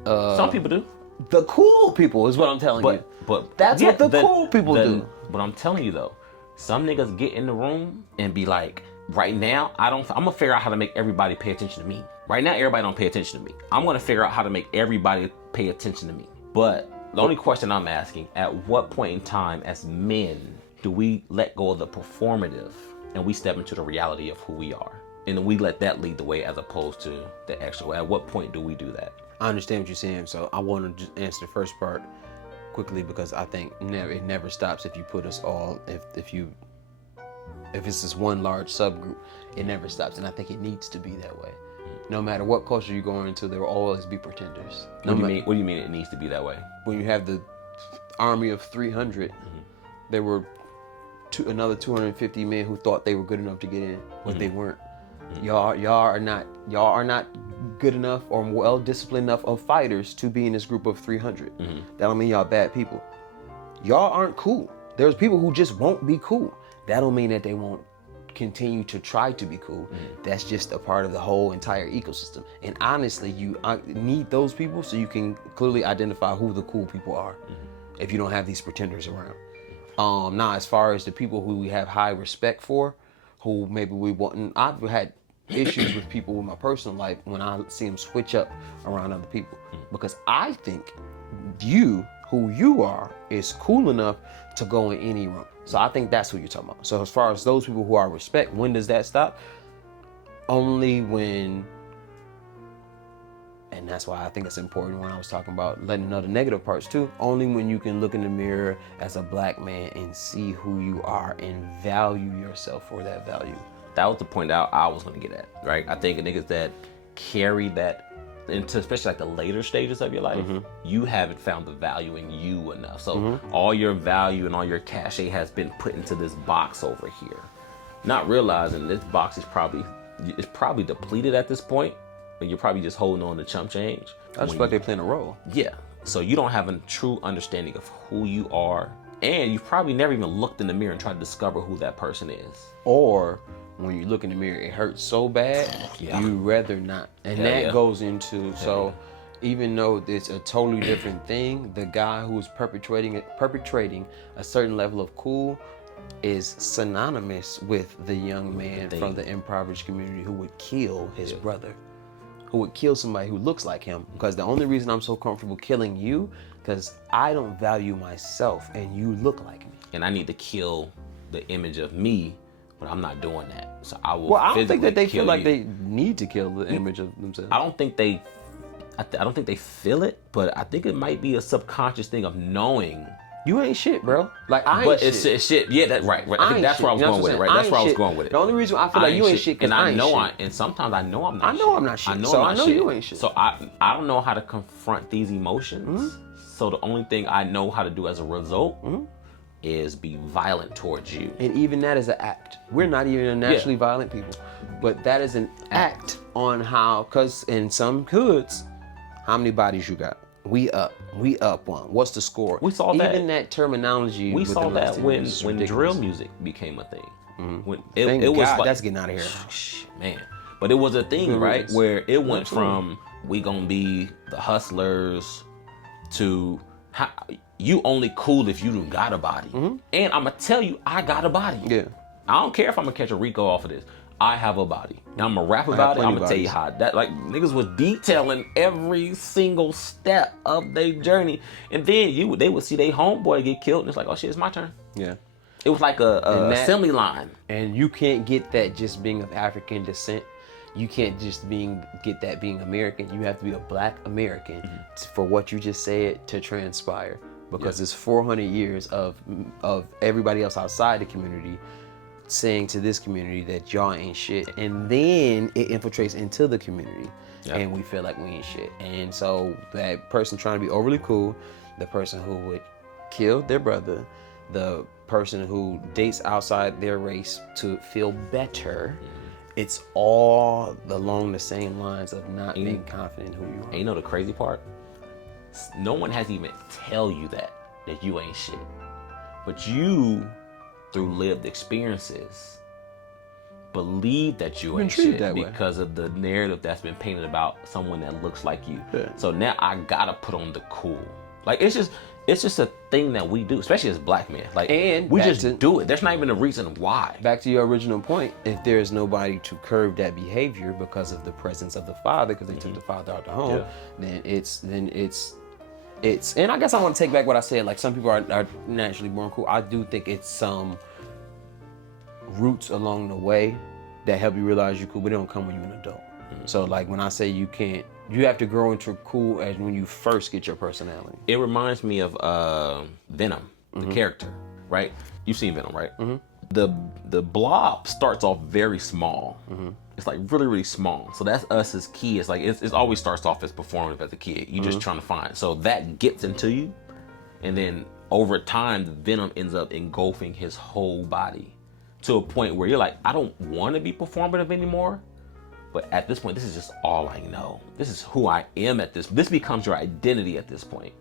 Some people do. the cool people is what I'm telling you. But That's what the cool people do. But I'm telling you though, some niggas get in the room and be like, right now, I'm gonna figure out how to make everybody pay attention to me. Right now, everybody don't pay attention to me. I'm gonna figure out how to make everybody pay attention to me. But The only question I'm asking, at what point in time as men do we let go of the performative and we step into the reality of who we are? And then we let that lead the way as opposed to the extra. At what point do we do that? I understand what you're saying. So I want to just answer the first part quickly because I think it never stops if you put us all, if it's this one large subgroup, it never stops. And I think it needs to be that way. No matter what culture you go into, there will always be pretenders. What do you mean it needs to be that way? When you have the army of 300, there were another 250 men who thought they were good enough to get in, but they weren't. Y'all are not good enough or well disciplined enough of fighters to be in this group of 300. That don't mean y'all bad people. Y'all aren't cool. There's people who just won't be cool. That don't mean that they won't continue to try to be cool. That's just a part of the whole entire ecosystem. And honestly, you need those people so you can clearly identify who the cool people are if you don't have these pretenders around. Now, as far as the people who we have high respect for, who maybe we want, I've had issues with people in my personal life when I see them switch up around other people, because I think who you are is cool enough to go in any room. So I think that's what you're talking about. So as far as those people who are respect, when does that stop? Only when, and that's why I think it's important when I was talking about letting know the negative parts too, only when you can look in the mirror as a black man and see who you are and value yourself for that value. That was the point that I was going to get at, right? I think niggas that carry that into especially like the later stages of your life, you haven't found the value in you enough. So all your value and all your cachet has been put into this box over here, not realizing this box is probably depleted at this point, and you're probably just holding on to chump change. I just feel like they're playing a role. Yeah. So you don't have a true understanding of who you are, and you've probably never even looked in the mirror and tried to discover who that person is. Or when you look in the mirror, it hurts so bad, you rather not. And that goes into, so even though it's a totally different thing, the guy who is perpetrating a certain level of cool is synonymous with the young man from the impoverished community who would kill his brother, who would kill somebody who looks like him. Because the only reason I'm so comfortable killing you, because I don't value myself and you look like me. And I need to kill the image of me, but I'm not doing that. So I will. Well, I don't think that they feel like you. they need to kill the image of themselves. I don't think they feel it, but I think it might be a subconscious thing of knowing you ain't shit, bro. Like I ain't shit. But it's shit. Yeah, that's right. I think that's where I was going with it. Right. That's where I was going with it. The only reason I feel like you ain't shit because I ain't shit. And sometimes I know I'm not. I know I'm not shit. I know you ain't shit. So I don't know how to confront these emotions. So the only thing I know how to do as a result is be violent towards you. And even that is an act. We're not even naturally violent people, but that is an act on how, because in some hoods, how many bodies you got? We up one. What's the score? We saw that. Even that terminology. We saw that when drill music became a thing. When it was like, that's getting out of here, man. But it was a thing, right? Where it went from we gonna be the hustlers to you only cool if you done got a body. And I'm gonna tell you, I got a body. Yeah. I don't care if I'm gonna catch a Rico off of this. I have a body. And I'm gonna rap about it. I'm gonna tell you how that, like, niggas was detailing every single step of their journey, and then they would see their homeboy get killed, and it's like, oh shit, it's my turn. Yeah. It was like a assembly line. And you can't get that just being of African descent. You can't just get that being American. You have to be a black American for what you just said to transpire, because it's 400 years of everybody else outside the community saying to this community that y'all ain't shit, and then it infiltrates into the community, and we feel like we ain't shit. And so that person trying to be overly cool, the person who would kill their brother, the person who dates outside their race to feel better, it's all along the same lines of not being confident in who you are. And you know the crazy part? No one has even tell you that you ain't shit, but you, through lived experiences, believe that you ain't shit because of the narrative that's been painted about someone that looks like you. So now I gotta put on the cool. Like it's just a thing that we do, especially as black men. Like, and we just do it. There's not even a reason why. Back to your original point, if there is nobody to curb that behavior because of the presence of the father, because they took the father out the home, then it's and I guess I want to take back what I said. Like, some people are naturally born cool. I do think it's some roots along the way that help you realize you're cool, but they don't come when you're an adult. So like when I say you have to grow into cool as when you first get your personality. It reminds me of Venom, the character, right? You've seen Venom, right? The blob starts off very small. It's like really, really small. So that's us as kids. Like it always starts off as performative as a kid. You're just trying to find. So that gets into you, and then over time, the venom ends up engulfing his whole body to a point where you're like, I don't want to be performative anymore. But at this point, this is just all I know. This is who I am at this. This becomes your identity at this point.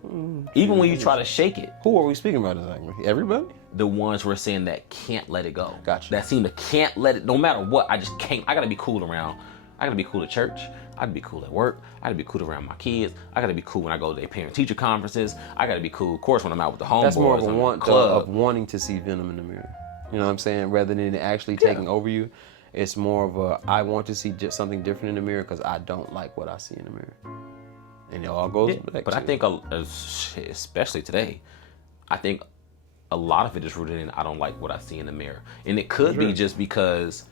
Even when you try to shake it. Who are we speaking about exactly? Everybody? The ones we're saying that can't let it go. Gotcha. That seem to can't let it, no matter what, I just can't. I gotta be cool around. I gotta be cool at church. I gotta be cool at work. I gotta be cool around my kids. I gotta be cool when I go to their parent-teacher conferences. I gotta be cool, of course, when I'm out with the homeboys. That's more of a want club. of wanting to see venom in the mirror. You know what I'm saying? Rather than it actually taking over you. It's more of a, I want to see just something different in the mirror because I don't like what I see in the mirror. And it all goes back But to I think, especially today, I think a lot of it is rooted in I don't like what I see in the mirror. And it could be just because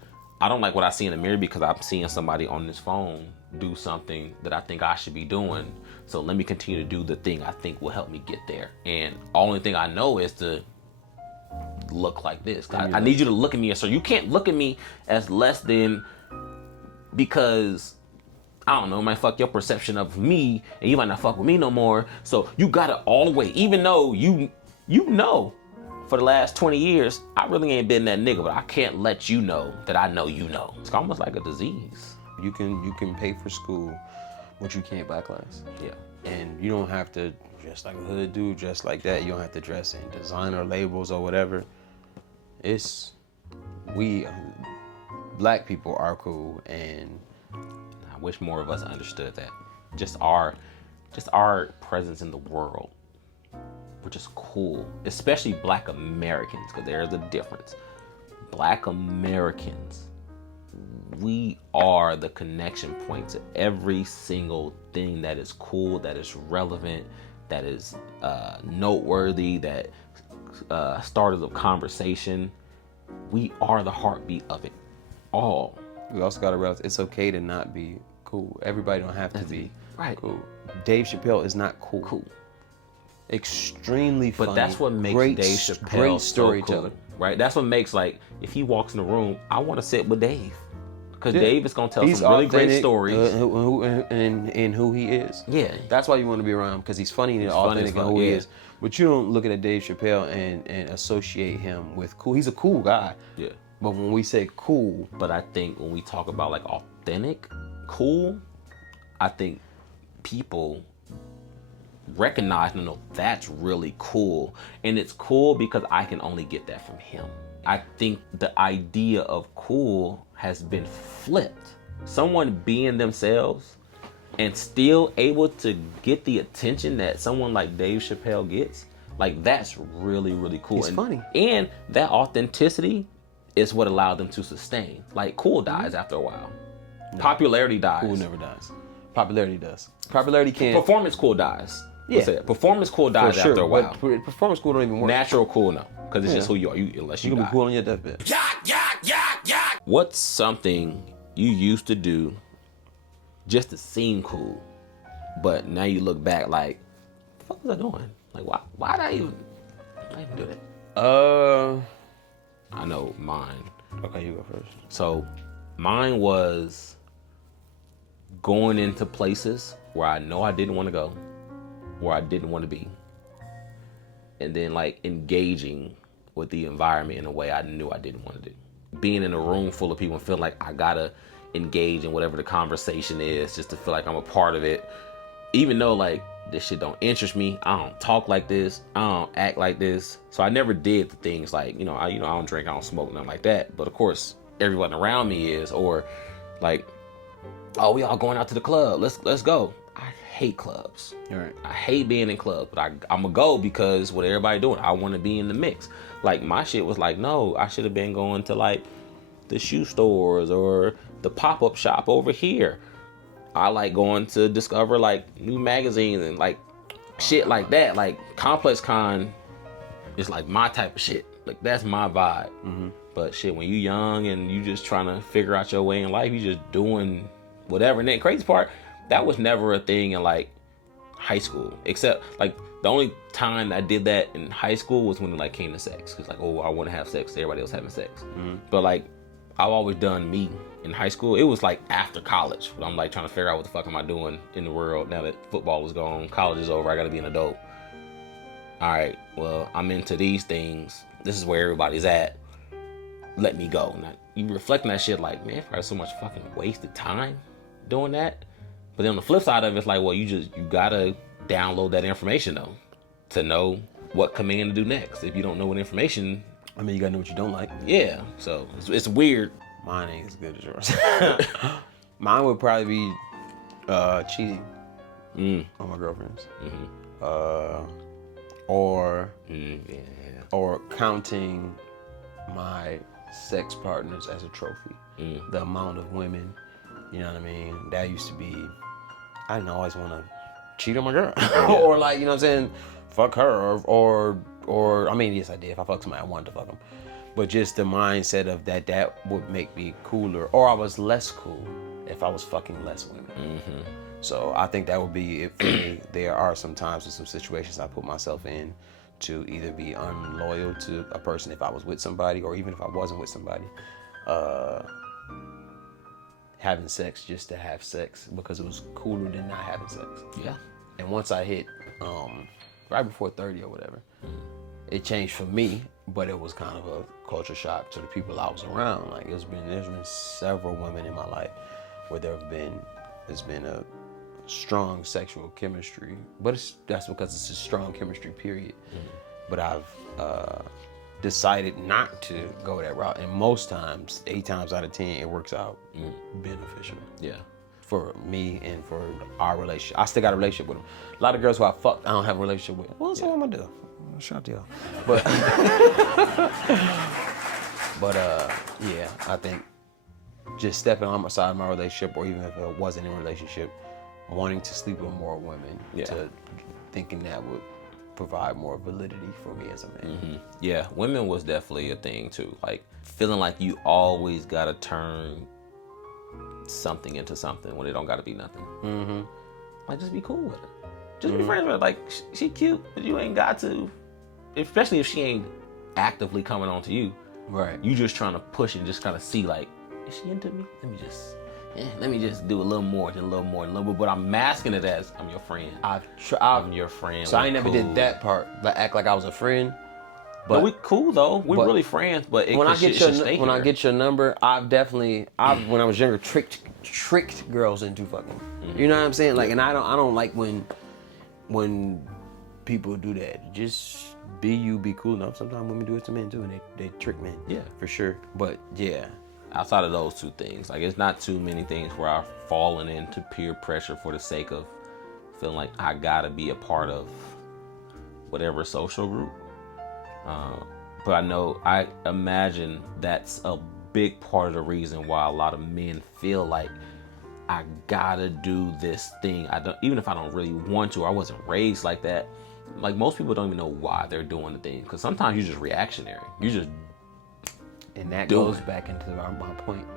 I don't like what I see in the mirror because I'm seeing somebody on this phone do something that I think I should be doing. So let me continue to do the thing I think will help me get there. And only thing I know is to look like this. I need you to look at me, so you can't look at me as less than because I don't know, it might fuck your perception of me, and you might not fuck with me no more. So you got it all the way, even though you know for the last 20 years I really ain't been that nigga, but I can't let you know that I know you know. It's almost like a disease. You can pay for school, but you can't buy class. Yeah. And you don't have to dress like a hood dude, dress like that. You don't have to dress in designer labels or whatever. We black people are cool, and I wish more of us understood that. Just our presence in the world. We're just cool, especially Black Americans, because there's a difference. Black Americans, we are the connection point to every single thing that is cool, that is relevant, that is noteworthy, that starters of conversation. We are the heartbeat of it all. We also got to realize it's okay to not be cool. Everybody don't have to be cool. Dave Chappelle is not cool. Extremely funny. But that's what makes Dave Chappelle so cool, right? That's what makes, like, if he walks in the room, I want to sit with Dave. Because Dave is going to tell some really great stories. And who he is. Yeah. That's why you want to be around him, because he's funny and authentic and who he is. But you don't look at Dave Chappelle and associate him with cool. He's a cool guy. Yeah. But when we say cool. But I think when we talk about like authentic cool, I think people recognize, no, that's really cool. And it's cool because I can only get that from him. I think the idea of cool has been flipped. Someone being themselves and still able to get the attention that someone like Dave Chappelle gets, like, that's really, really cool. He's funny. And that authenticity is what allowed them to sustain. Like, cool dies after a while. No. Popularity dies. Cool never dies. Popularity does. Popularity can't. Performance cool dies. Yeah. Performance cool dies after a while. But performance cool don't even work. Natural cool, no. Because it's just who you are, unless you can die. Be cool on your deathbed. What's something you used to do just to seem cool, but now you look back like, what the fuck was I doing? Like, why did I even do that? I know mine. Okay, you go first. So mine was going into places where I know I didn't want to go, where I didn't want to be, and then like engaging with the environment in a way I knew I didn't want to do. Being in a room full of people and feeling like I gotta engage in whatever the conversation is just to feel like I'm a part of it, even though like this shit don't interest me. I don't talk like this. I don't act like this. So I never did the things like, I don't drink, I don't smoke, nothing like that. But of course, everyone around me is, or like, oh, we all going out to the club. Let's go. I hate clubs. Right. I hate being in clubs, but I'm gonna go because what everybody doing, I want to be in the mix. Like, my shit was like, no, I should have been going to like the shoe stores or the pop-up shop over here. I like going to discover like new magazines and like shit like that, like complex con is like my type of shit. Like that's my vibe. But shit, when you young and you just trying to figure out your way in life, you just doing whatever. And then crazy part, that was never a thing in like high school. Except like the only time I did that in high school was when it like came to sex. Cause like, oh, I want to have sex. Everybody else having sex. But like, I've always done me in high school. It was like after college. I'm like trying to figure out what the fuck am I doing in the world now that football is gone, college is over, I gotta be an adult. All right, well, I'm into these things. This is where everybody's at. Let me go. Now, you reflect on that shit like, man, probably so much fucking wasted time doing that. But then on the flip side of it, it's like, well, you gotta download that information though to know what command to do next. If you don't know what information, I mean, you gotta know what you don't like. Yeah, so it's weird. Mine ain't as good as yours. Mine would probably be cheating on my girlfriends, or counting my sex partners as a trophy. The amount of women, you know what I mean? That used to be, I didn't always want to cheat on my girl, or like, you know what I'm saying, fuck her, or I mean, yes, I did. If I fucked somebody, I wanted to fuck them. But just the mindset of that would make me cooler, or I was less cool if I was fucking less women. So I think that would be it for me. There are some times in some situations I put myself in to either be unloyal to a person if I was with somebody, or even if I wasn't with somebody, having sex just to have sex because it was cooler than not having sex. Yeah. And once I hit right before 30 or whatever, it changed for me, but it was kind of a culture shock to the people I was around. Like there's been several women in my life where there's been a strong sexual chemistry, but that's because it's a strong chemistry, period. But I've decided not to go that route, and most times, 8 times out of 10, it works out beneficial. Yeah. For me and for our relationship. I still got a relationship with them. A lot of girls who I fucked, I don't have a relationship with. Well, that's what I'm gonna do. Shout out to y'all. But yeah, I think just stepping on my side of my relationship, or even if I wasn't in a relationship, wanting to sleep with more women, to thinking that would provide more validity for me as a man. Yeah, women was definitely a thing too. Like feeling like you always gotta turn something into something when it don't gotta be nothing. Like just be cool with her. Just be friends with her. Like she cute, but you ain't got to. Especially if she ain't actively coming on to you. Right. You just trying to push and just kind of see like, is she into me? Let me just do a little more, then a little more, and a little bit. But I'm masking it as I'm your friend. I'm your friend. So I never did that part, like act like I was a friend. But we cool though. We really friends. But when I get your number, I've when I was younger tricked girls into fucking. You know what I'm saying? Like, and I don't like when people do that. Just be you, be cool enough. Sometimes women do it to men too, and they trick men. Yeah, for sure. But yeah. Outside of those two things, like it's not too many things where I've fallen into peer pressure for the sake of feeling like I gotta be a part of whatever social group. But I imagine that's a big part of the reason why a lot of men feel like I gotta do this thing. Even if I don't really want to, or I wasn't raised like that. Like most people don't even know why they're doing the thing, because sometimes you're just reactionary. And that goes back into my point.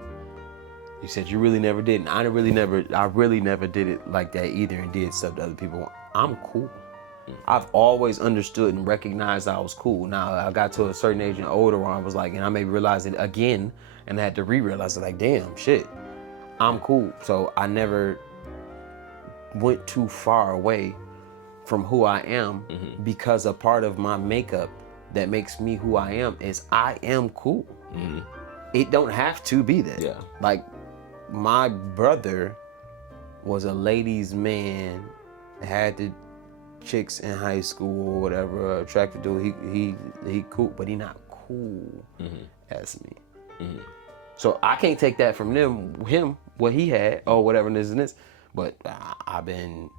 You said you really never did, and I really never did it like that either, and did stuff to other people. I'm cool. I've always understood and recognized I was cool. Now I got to a certain age and older where I was like, and I maybe realized it again, and I had to re-realize it. Like, damn, shit, I'm cool. So I never went too far away from who I am, because a part of my makeup that makes me who I am is I am cool. It don't have to be that. Yeah. Like my brother was a ladies' man, had the chicks in high school or whatever, attracted to. He cool, but he not cool as me. So I can't take that from him, what he had or whatever this and this. But I've been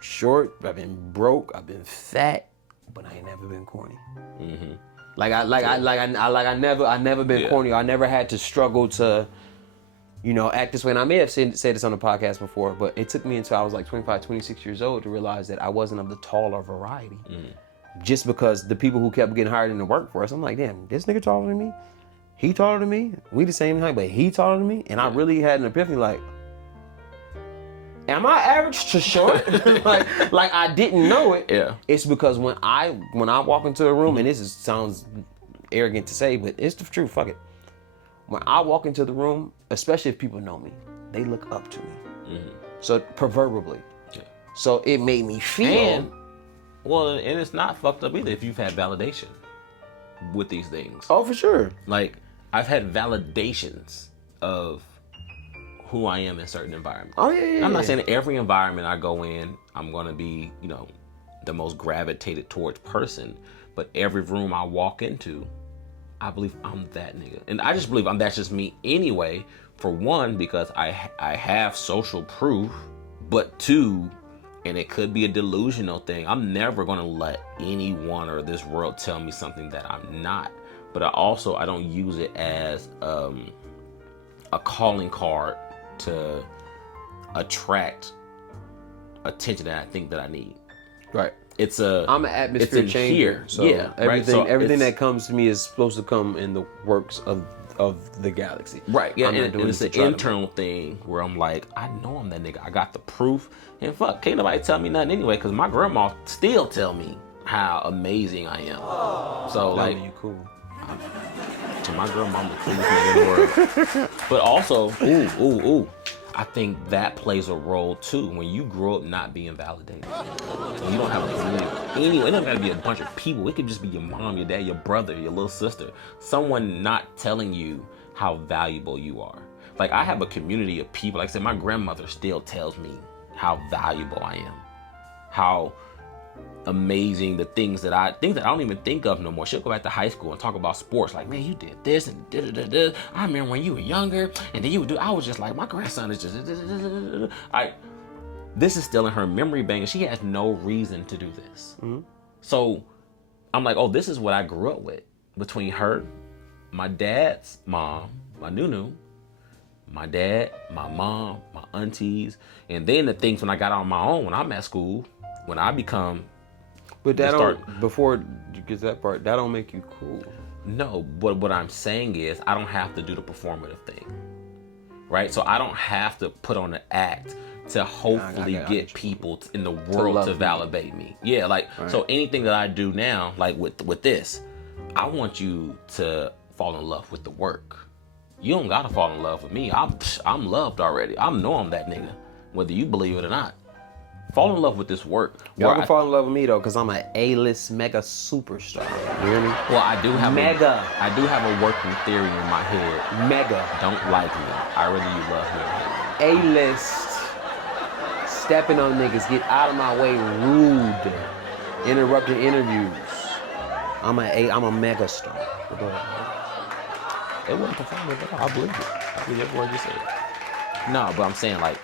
short, I've been broke, I've been fat, but I ain't never been corny. I never been corny. I never had to struggle to you know, act this way. And I may have said this on the podcast before, but it took me until I was like 25, 26 years old to realize that I wasn't of the taller variety. Just because the people who kept getting hired in the workforce, I'm like, damn, this nigga taller than me? He taller than me? We the same height, but he taller than me? And I really had an epiphany like, am I average to short? like I didn't know it. Yeah. It's because when I walk into a room, and sounds arrogant to say, but it's the truth, fuck it. When I walk into the room, especially if people know me, they look up to me. So proverbially. Yeah. So it made me feel. And it's not fucked up either if you've had validation with these things. Oh, for sure. Like, I've had validations of who I am in certain environments. Oh, yeah. I'm not saying that every environment I go in, I'm going to be, you know, the most gravitated towards person. But every room I walk into, I believe I'm that nigga. And I just believe that's just me anyway. For one, because I have social proof. But two, and it could be a delusional thing, I'm never going to let anyone or this world tell me something that I'm not. But I don't use it as a calling card to attract attention that I think that I need. Right. I'm an atmosphere changer. Here. So yeah. Everything that comes to me is supposed to come in the works of the galaxy. Right. Yeah. And it's an internal thing where I'm like, I know I'm that nigga. I got the proof. And fuck, can't nobody tell me nothing anyway, because my grandma still tell me how amazing I am. So like, you cool. To my grandma, I'm the coolest nigga in the world. But also, I think that plays a role too. When you grow up not being validated, when you don't have a community, anyway, it doesn't gotta be a bunch of people. It could just be your mom, your dad, your brother, your little sister. Someone not telling you how valuable you are. Like, I have a community of people. Like I said, my grandmother still tells me how valuable I am, how amazing the things that I don't even think of no more. She'll go back to high school and talk about sports. Like, man, you did this and da. I remember when you were younger, and then you would do. I was just like, my grandson is just. This is still in her memory bank, and she has no reason to do this. So I'm like, oh, this is what I grew up with. Between her, my dad's mom, my nunu, my dad, my mom, my aunties, and then the things when I got on my own, when I'm at school, when I become. But before you get that part, that don't make you cool. No, but what I'm saying is I don't have to do the performative thing, right? So I don't have to put on an act to hopefully get people in the world to validate me. Yeah, like, right. So anything that I do now, like with this, I want you to fall in love with the work. You don't gotta fall in love with me. I'm loved already. I know I'm that nigga, whether you believe it or not. Fall in love with this work. Y'all can fall in love with me though, because I'm an A-list mega superstar. You hear me? Well, I do have a working theory in my head. Mega. Don't like me. I really love me. A-list. Stepping on niggas, get out of my way, rude. Interrupting interviews. I'm a mega star. It wasn't performative. I believe it. I believe every word you said. No, but I'm saying, like,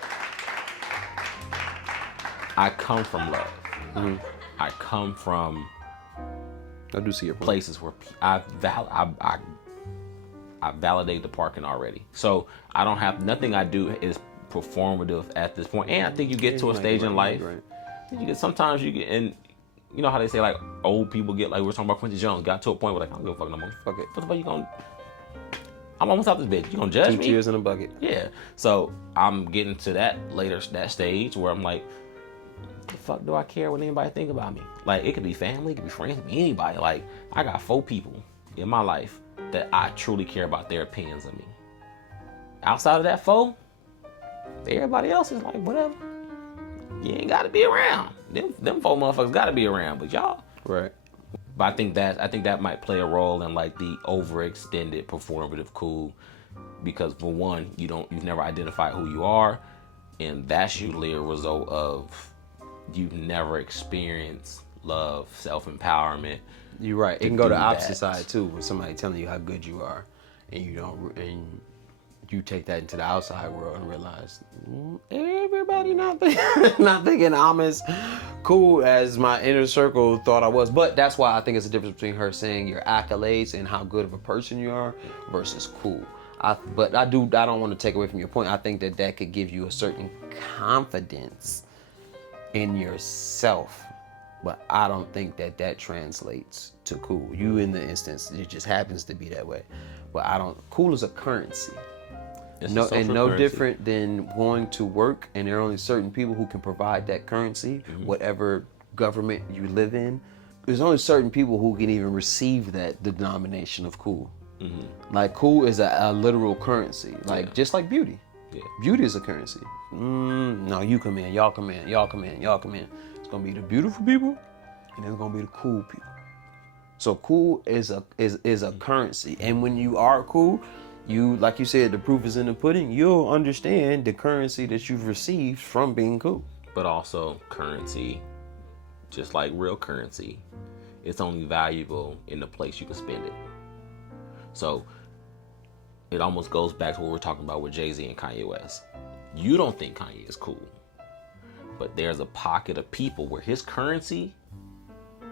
I come from love. Mm-hmm. I come from. I do see your places where I validate the parking already. So I don't have nothing I do is performative at this point. And I think you get to a stage in life. Right. Sometimes you get, and you know how they say, like, old people get, like we were talking about Quincy Jones, got to a point where, like, I don't give a fuck no more. Fuck it. What the fuck you gonna? I'm almost out this bitch. You gonna judge me? 2 tears in a bucket. Yeah. So I'm getting to that stage where I'm like, the fuck do I care what anybody think about me? Like, it could be family, it could be friends, it could be anybody. Like, I got 4 people in my life that I truly care about their opinions of me. Outside of that 4, everybody else is like, whatever. You ain't gotta be around. Them 4 motherfuckers gotta be around, but y'all. Right. But I think that might play a role in, like, the overextended performative cool, because for one, you've never identified who you are, and that's usually a result of you've never experienced love, self-empowerment. You're right. It can go to the opposite side too, with somebody telling you how good you are, and you take that into the outside world and realize everybody not thinking I'm as cool as my inner circle thought I was. But that's why I think it's a difference between her saying your accolades and how good of a person you are versus cool. But I don't want to take away from your point. I think that could give you a certain confidence in yourself, but I don't think that translates to cool. You, in the instance, it just happens to be that way, but I don't. Cool is a currency. No currency. Different than going to work, and there are only certain people who can provide that currency, whatever government you live in. There's only certain people who can even receive that denomination of cool. Like cool is a literal currency, like just like beauty. Yeah. Beauty is a currency. No, you come in, y'all come in, y'all come in, y'all come in. It's gonna be the beautiful people, and then it's gonna be the cool people. So cool is a currency, and when you are cool, you, like you said, the proof is in the pudding. You'll understand the currency that you've received from being cool. But also currency, just like real currency, it's only valuable in the place you can spend it. So it almost goes back to what we're talking about with Jay-Z and Kanye West. You don't think Kanye is cool, but there's a pocket of people where his currency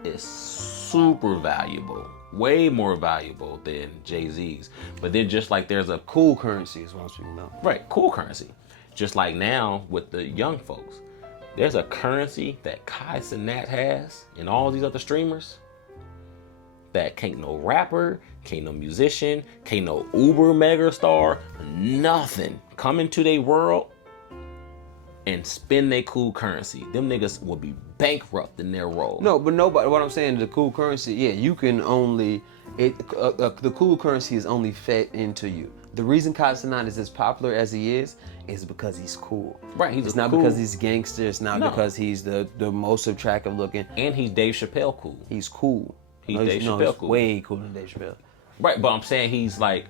is super valuable. Way more valuable than Jay-Z's. But then just like there's a cool currency is what I'm speaking about. Right, cool currency. Just like now with the young folks, there's a currency that Kai Cenat has and all these other streamers that can't no rapper, can't no musician, can't no Uber mega star, nothing come into their world and spend their cool currency. Them niggas will be bankrupt in their role. No, but nobody. What I'm saying, the cool currency, yeah, you can only the cool currency is only fed into you. The reason Kai Cenat is as popular as he is because he's cool. Right, it's not cool. Because he's gangster. It's not because he's the most attractive looking. And he's Dave Chappelle cool. He's cool. He's Dave Chappelle cool. Way cooler than Dave Chappelle. Right, but I'm saying he's like,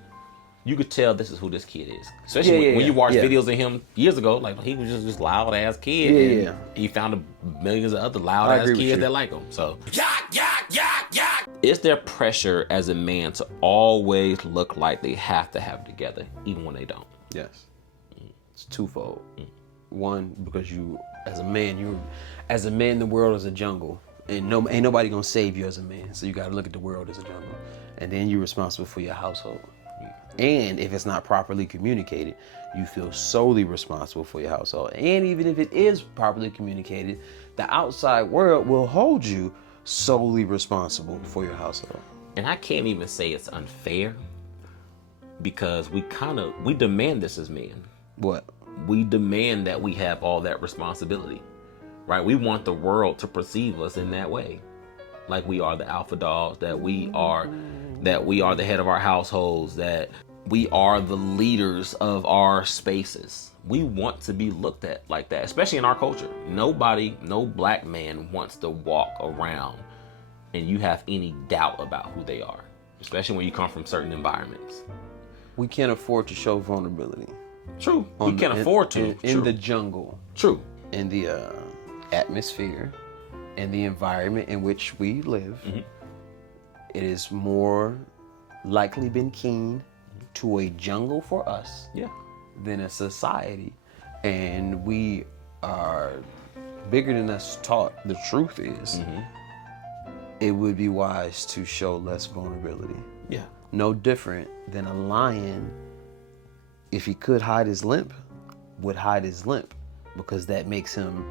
you could tell this is who this kid is. Especially when you watch videos of him years ago, like he was just this loud ass kid. Yeah. He found millions of other loud ass kids that like him. So is there pressure as a man to always look like they have to have it together, even when they don't? Yes. It's twofold. One, because you, as a man, the world is a jungle. And ain't nobody gonna save you as a man. So you gotta look at the world as a jungle. And then you're responsible for your household. And if it's not properly communicated, you feel solely responsible for your household. And even if it is properly communicated, the outside world will hold you solely responsible for your household. And I can't even say it's unfair, because we demand this as men. What? We demand that we have all that responsibility, right? We want the world to perceive us in that way. Like we are the alpha dogs, that we are the head of our households, that we are the leaders of our spaces. We want to be looked at like that, especially in our culture. No black man wants to walk around and you have any doubt about who they are, especially when you come from certain environments. We can't afford to show vulnerability. True. We can't afford to. In the jungle. True. In the atmosphere, in the environment in which we live, it is more likely been keen to a jungle for us than a society. And we are bigger than us taught. The truth is, it would be wise to show less vulnerability. Yeah. No different than a lion, if he could hide his limp, would hide his limp, because that makes him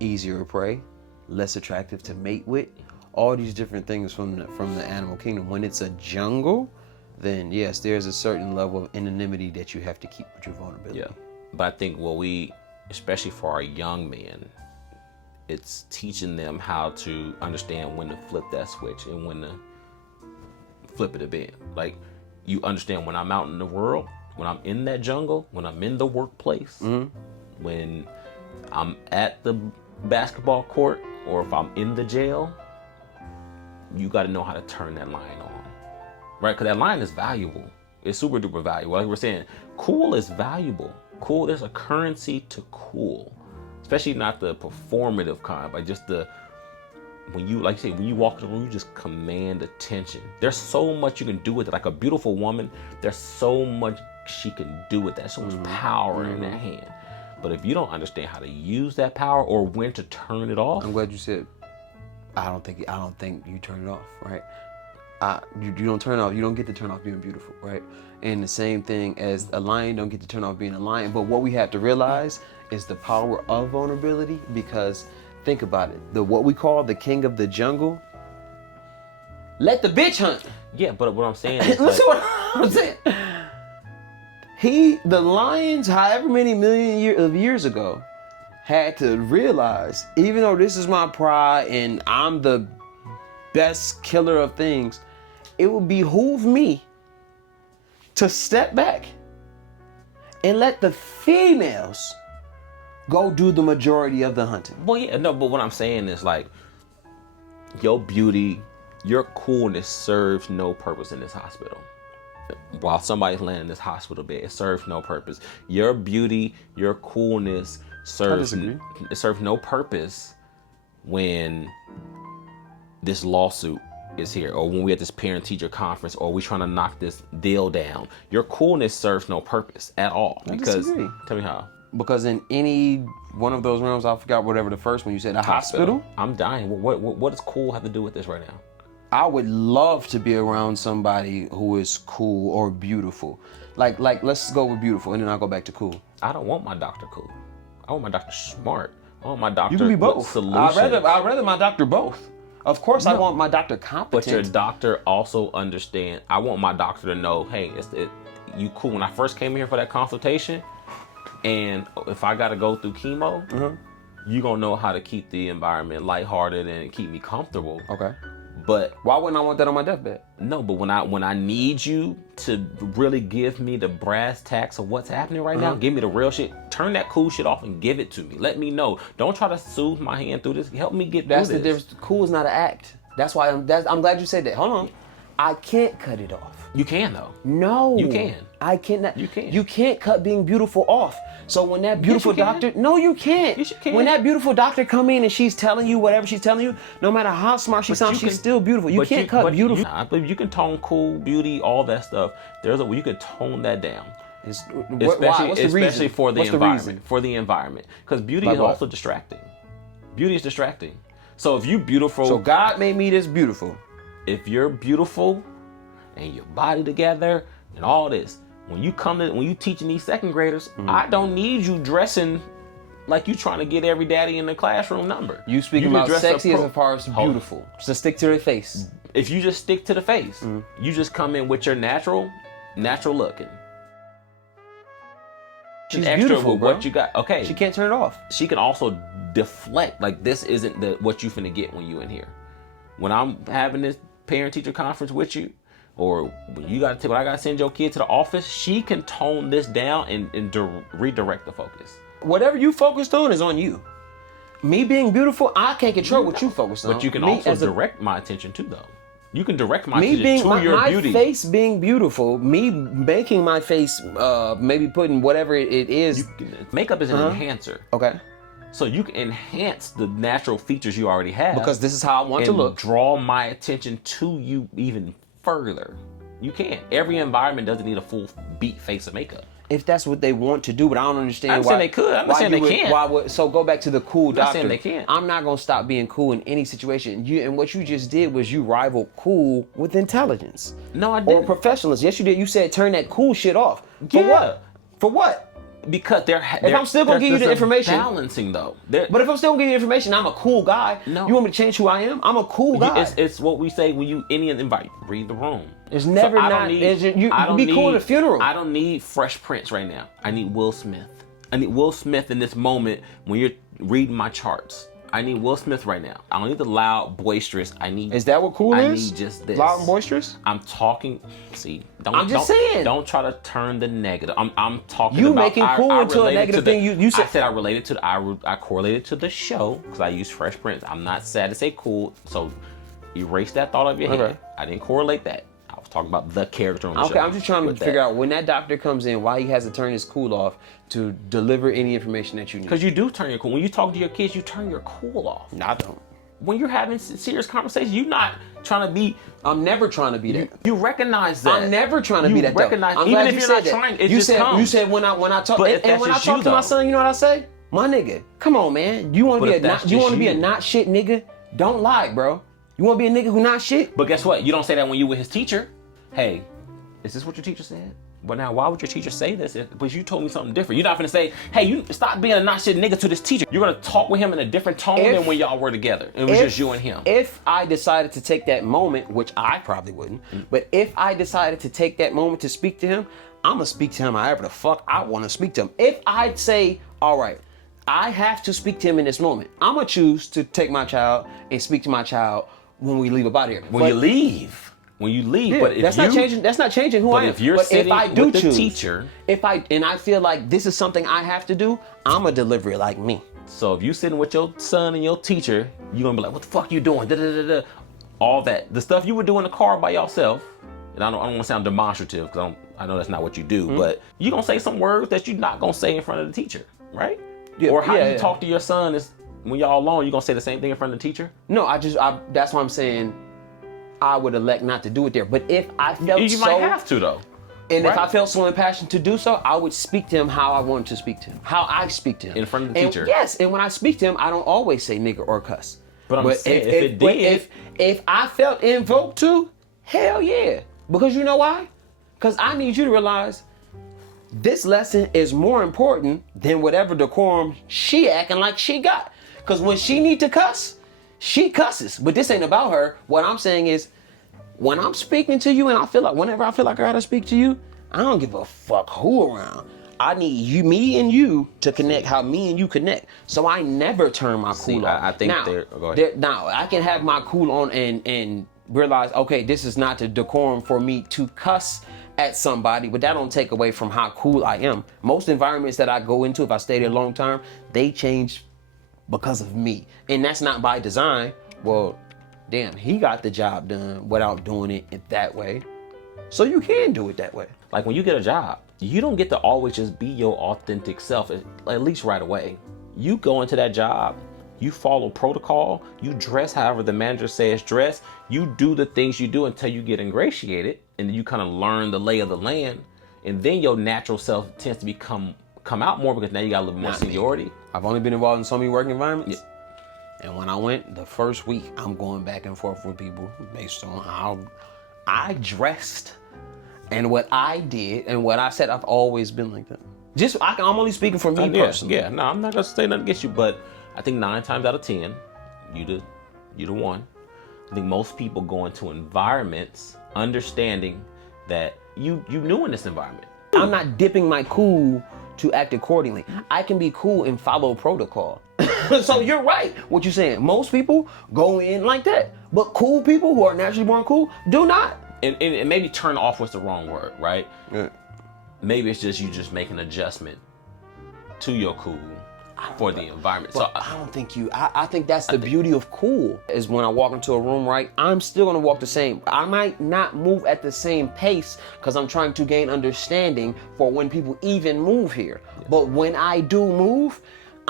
easier prey, less attractive to mate with. All these different things from the animal kingdom. When it's a jungle, then yes, there's a certain level of anonymity that you have to keep with your vulnerability. Yeah, but I think especially for our young men, it's teaching them how to understand when to flip that switch and when to flip it a bit. Like, you understand when I'm out in the world, when I'm in that jungle, when I'm in the workplace, when I'm at the basketball court, or if I'm in the jail, you got to know how to turn that line on, right? Because that line is valuable. It's super duper valuable. Like we're saying, cool is valuable. Cool, there's a currency to cool, especially not the performative kind, but just when you walk in the room, you just command attention. There's so much you can do with it. Like a beautiful woman, there's so much she can do with that. So much power in that hand. But if you don't understand how to use that power or when to turn it off, I'm glad you said, I don't think you turn it off, right? You don't turn off. You don't get to turn off being beautiful, right? And the same thing as a lion don't get to turn off being a lion. But what we have to realize is the power of vulnerability, because think about it. What we call the king of the jungle, let the bitch hunt. Yeah, but what I'm saying is Listen what I'm saying. The lions, however many million of years ago, had to realize, even though this is my pride and I'm the best killer of things, it would behoove me to step back and let the females go do the majority of the hunting. well, yeah, no, but what I'm saying is like, your beauty, your coolness serves no purpose in this hospital. While somebody's laying in this hospital bed, it serves no purpose. Your beauty, your coolness serves no purpose when this lawsuit is here, or when we at this parent-teacher conference, or we trying to knock this deal down. Your coolness serves no purpose at all. Because tell me how. Because in any one of those realms, I forgot whatever the first one you said, a hospital. I'm dying. What does cool have to do with this right now? I would love to be around somebody who is cool or beautiful. Like let's go with beautiful, and then I'll go back to cool. I don't want my doctor cool. I want my doctor smart. I want my doctor You can be with both. solutions. I'd rather my doctor both. Of course, I want my doctor competent. But your doctor also understand. I want my doctor to know, hey, you cool. When I first came here for that consultation, and if I got to go through chemo, you gonna know how to keep the environment lighthearted and keep me comfortable. Okay. But why wouldn't I want that on my deathbed? No, but when I need you to really give me the brass tacks of what's happening right now, give me the real shit. Turn that cool shit off and give it to me. Let me know. Don't try to soothe my hand through this. Help me get through this. That's the difference. Cool is not an act. That's why I'm glad you said that. Hold on. I can't cut it off. You can though. No. You can. I cannot. You can. You can't cut being beautiful off. So when that beautiful doctor, no, you can't. Yes, you can. When that beautiful doctor come in and she's telling you whatever she's telling you, no matter how smart she sounds, she's still beautiful. You can't cut beautiful. I believe you can tone cool, beauty, all that stuff. You can tone that down. Especially for the environment. For the environment, because beauty is also distracting. Beauty is distracting. So if you beautiful, so God made me this beautiful. If you're beautiful and your body together and all this, when you teaching these second graders, I don't need you dressing like you trying to get every daddy in the classroom number. You speaking about sexy as far as beautiful. So stick to the face. If you just stick to the face, you just come in with your natural looking. She's beautiful, bro. What you got? Okay. She can't turn it off. She can also deflect. Like, this isn't what you finna get when you in here. When I'm having this parent-teacher conference with you, or when I gotta send your kid to the office, she can tone this down and redirect the focus. Whatever you focused on is on you. Me being beautiful, I can't control what you focused on. But you can also direct my attention too, though. You can direct my attention to your beauty. My face being beautiful, me making my face, maybe putting whatever it is. Makeup is an enhancer. Okay. So you can enhance the natural features you already have. Because this is how I want to look. Draw my attention to you even further. You can. Every environment doesn't need a full beat face of makeup. If that's what they want to do, but I don't understand I'm why. saying they could. I'm not saying they can't. So go back to the cool doctor. I'm saying they can't. I'm not gonna stop being cool in any situation. And what you just did was you rival cool with intelligence. No, I didn't. Or professionalism. Yes, you did. You said turn that cool shit off. For what? For what? Because if I'm still gonna give you the information, balancing though. But if I'm still gonna give you information, I'm a cool guy. No. You want me to change who I am? I'm a cool guy. It's what we say when you invite. Read the room. It's never you be cool at a funeral. I don't need Fresh Prince right now. I need Will Smith. I need Will Smith in this moment when you're reading my charts. I need Will Smith right now. I don't need the loud, boisterous. Is that what cool is? I need just this. Loud and boisterous? I'm talking. See, I'm just saying. Don't try to turn the negative. I'm talking you about. You making cool into a negative thing. You said. I said I related to I correlated to the show because I used Fresh Prince. I'm not sad to say cool. So erase that thought of your head. I didn't correlate that. I was talking about the character on the show. Okay, I'm just trying to figure out when that doctor comes in, why he has to turn his cool off to deliver any information that you need. Because you do turn your cool. When you talk to your kids, you turn your cool off. No, I don't. When you're having serious conversations, you're not trying to be. I'm never trying to be that. You recognize that. I'm never trying to be that. Recognize, I'm even glad if you you're said not that. trying, it just comes. You said when I talk, and when I talk to my son, you know what I say? My nigga, come on, man. You want to be a not shit nigga? Don't lie, bro. You want to be a nigga who not shit? But guess what? You don't say that when you with his teacher. Hey, is this what your teacher said? But now, why would your teacher say this? But you told me something different. You're not gonna say, hey, you stop being a not shit nigga to this teacher. You're gonna talk with him in a different tone than when y'all were together. It was just you and him. If I decided to take that moment, which I probably wouldn't, but if I decided to take that moment to speak to him, I'm gonna speak to him however the fuck I wanna speak to him. If I'd say, all right, I have to speak to him in this moment, I'm gonna choose to take my child and speak to my child when we leave up out of here. When you leave. Yeah, but if that's not changing who I am. If you're but sitting if I do with the choose, teacher, and I feel like this is something I have to do, I'm gonna deliver it like me. So if you sitting with your son and your teacher, you're gonna be like, what the fuck you doing? Da, da, da, da. All that. The stuff you would do in the car by yourself, and I don't want to sound demonstrative because I know that's not what you do, but you're gonna say some words that you're not gonna say in front of the teacher, right? Yeah, or how you talk to your son is when y'all alone, you're gonna say the same thing in front of the teacher? No, that's why I'm saying I would elect not to do it there. But if I felt you might have to though. And right? if I felt so impassioned to do so, I would speak to him how I wanted to speak to him, how I speak to him. In front of the teacher. Yes, and when I speak to him, I don't always say nigga or cuss. But I'm saying, if I felt invoked to, hell yeah. Because you know why? Because I need you to realize this lesson is more important than whatever decorum she acting like she got. Because when she need to cuss, she cusses. But this ain't about her. What I'm saying is, when I'm speaking to you and whenever I feel like I gotta speak to you, I don't give a fuck who around. I need me and you to connect how me and you connect. So I never turn my cool on. I think go ahead. Now, I can have my cool on and realize, okay, this is not the decorum for me to cuss at somebody, but that don't take away from how cool I am. Most environments that I go into, if I stay there a long time, they change because of me. And that's not by design. Well, damn, he got the job done without doing it that way. So you can do it that way. Like when you get a job, you don't get to always just be your authentic self, at least right away. You go into that job, you follow protocol, you dress however the manager says dress, you do the things you do until you get ingratiated, and then you kind of learn the lay of the land, and then your natural self tends to come out more because now you got a little more seniority. I've only been involved in so many work environments. Yeah. And when I went the first week, I'm going back and forth with people based on how I dressed and what I did and what I said. I've always been like that. I'm only speaking for me personally. Yeah, no, I'm not gonna say nothing against you, but I think 9 times out of 10, you the one. I think most people go into environments understanding that you new in this environment. I'm not dipping my cool to act accordingly. I can be cool and follow protocol. So you're right, what you're saying. Most people go in like that, but cool people who are naturally born cool do not. And maybe turn off was the wrong word, right? Yeah. Maybe it's just you just make an adjustment to your cool for the environment. But so I don't think I think that's the beauty of cool, is when I walk into a room, right, I'm still gonna walk the same. I might not move at the same pace because I'm trying to gain understanding for when people even move here. Yeah. But when I do move,